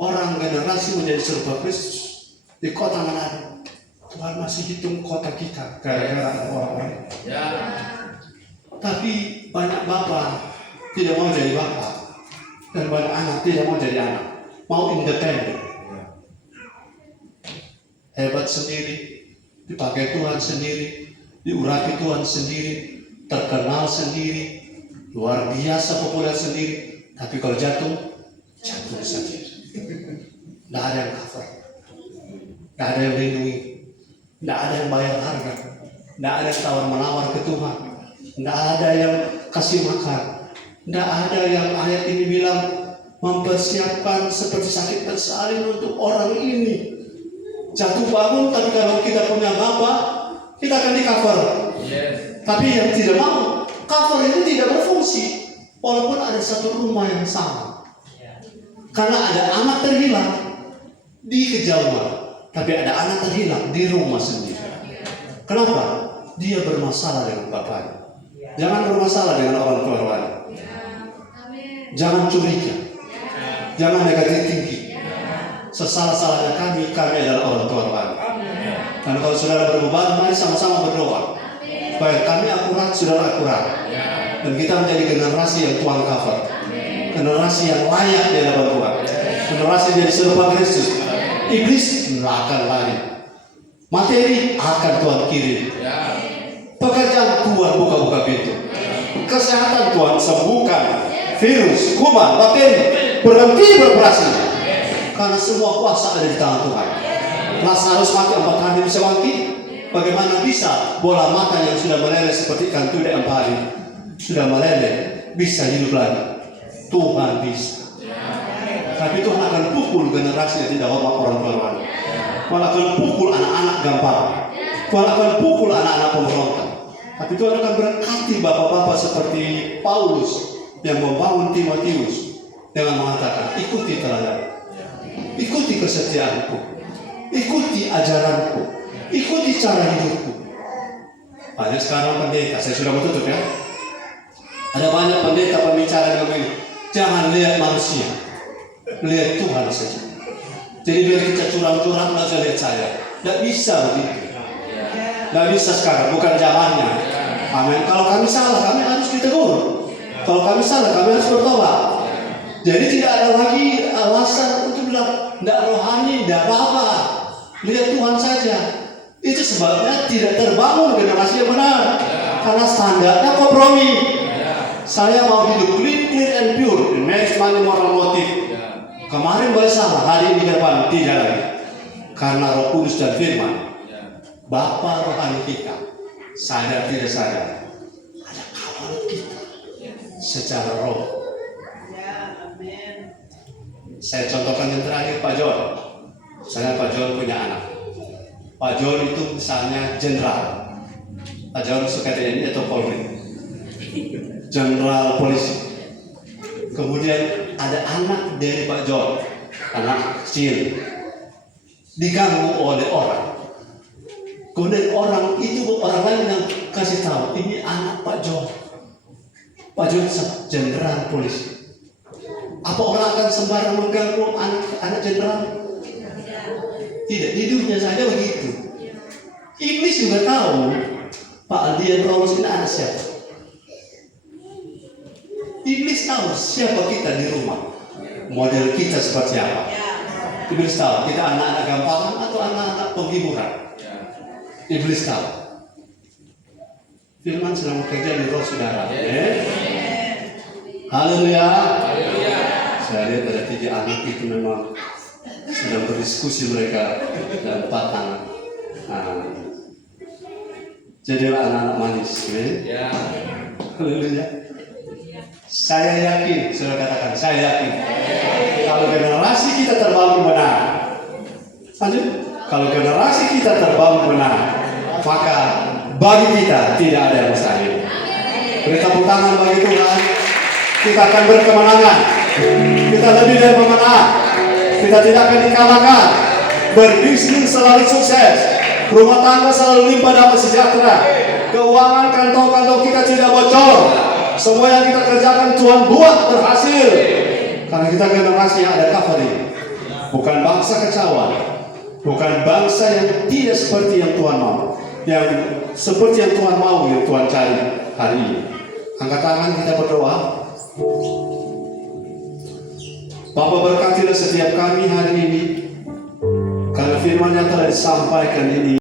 orang generasi menjadi serba Kristus di kota Manado, Tuhan masih hitung kota kita gara-gara orang-orang. Tapi banyak bapak tidak mau jadi bapak, dan banyak anak tidak mau jadi anak, mau independen, hebat sendiri, dipakai Tuhan sendiri, diurapi Tuhan sendiri, terkenal sendiri, luar biasa populer sendiri. Tapi kalau jatuh sendiri. Tidak ada yang cover, tidak ada yang lindungi, tidak ada yang bayar harga, tidak ada yang tawar menawar ke Tuhan, tidak ada yang kasih makan, tidak ada yang ayat ini bilang mempersiapkan seperti sakit bersalin untuk orang ini. Jatuh bangun, tapi kalau kita punya bapak, kita akan di cover. Tapi yang tidak mau, cover itu tidak berfungsi. Walaupun ada satu rumah yang sama. Karena ada anak terhilang di kejauhan, tapi ada anak terhilang di rumah sendiri. Kenapa? Dia bermasalah dengan bapaknya. Jangan bermasalah dengan orang tuanya. Jangan curiga. Jangan negatif tinggi. Sesalah-salahnya kami adalah orang tua kami. Dan kalau saudara berbeban, mari sama-sama berdoa supaya kami akurat, saudara akurat, dan kita menjadi generasi yang Tuhan cover, generasi yang layak di hadapan Tuhan, generasi yang jadi serupa Kristus. Iblis akan lari, materi akan Tuhan kirim, pekerjaan Tuhan buka-buka pintu, kesehatan Tuhan, sembuhkan virus, kuman, bakteri, berhenti beroperasi. Karena semua kuasa ada di tangan Tuhan. Lazarus mati 4 hari bisa bangkit. Bagaimana bisa bola mata yang sudah meleleh seperti ikan tudek 4 hari sudah meleleh bisa hidup lagi? Tuhan bisa. Tapi Tuhan akan pukul generasi yang tidak hormat orang tuanya. Tuhan akan pukul anak-anak gampang. Tuhan akan pukul anak-anak pemberontak. Tapi Tuhan akan berkati bapak-bapak seperti Paulus yang membangun Timotius dengan mengatakan, ikuti teladan, ikuti kesetiaanku, ikuti ajaranku, ikuti cara hidupku. Banyak sekarang pendeta, saya sudah mau tutup ya. Ada banyak pendeta pembicara yang begini, jangan lihat manusia, lihat Tuhan saja. Jadi bila kita curang-curang, nggak usah lihat saya. Tidak bisa begitu. Tidak bisa sekarang, bukan zamannya. Amin. Kalau kami salah, kami harus ditegur. Kalau kami salah, kami harus bertobat. Jadi tidak ada lagi alasan untuk bilang tidak rohani, tidak apa-apa. Lihat Tuhan saja. Itu sebabnya tidak terbangun generasi yang benar. Karena standarnya kompromi. Saya mau hidup clean and pure, image, money, moral, motive. Kemarin boleh salah, hari ini depan tidak lagi. Karena Roh Kudus dan Firman, Bapa rohani kita, sadar tidak sadar, ada kawan kita secara roh. Saya contohkan yang terakhir Pak John. Saya Pak John punya anak. Pak John itu misalnya jenderal. Pak John suka TNI atau Polri? Jenderal polisi. Kemudian ada anak dari Pak John, anak kecil, diganggu oleh orang. Kemudian orang itu orang lain yang kasih tahu, ini anak Pak John. Pak John jenderal polisi. Apa orang akan sembarang mengganggu anak jenderal? Tidak, di dunia saja begitu. Iblis juga tahu Pak Aldian Rolos ini anak siapa. Iblis tahu siapa kita di rumah, model kita seperti apa. Iblis tahu kita anak-anak gampangan atau anak-anak penghiburan. Iblis tahu. Firman sedang bekerja di roh saudara. Haleluya. Saya lihat ada 3 anak itu memang sedang berdiskusi mereka dan 4 anak. Jadi anak-anak manis. Haleluya. Saya yakin, sudah katakan, saya yakin. Kalau generasi kita terbangun benar, lanjut. Kalau generasi kita terbangun benar, maka bagi kita tidak ada yang mustahil. Beri tepuk tangan bagi Tuhan. Kita akan berkemenangan. Kita lebih dari pemenang. Kita tidak akan dikalahkan. Berbisnis selalu sukses. Rumah tangga selalu limpah dan sejahtera. Keuangan kantong-kantong kita tidak bocor. Semua yang kita kerjakan Tuhan buat berhasil. Karena kita generasi yang ada covering. Bukan bangsa kecewa. Bukan bangsa yang tidak seperti yang Tuhan mau. Yang seperti yang Tuhan mau, yang Tuhan cari hari ini. Angkat tangan kita berdoa. Bapa, berkatilah setiap kami hari ini. Karena firman yang telah disampaikan ini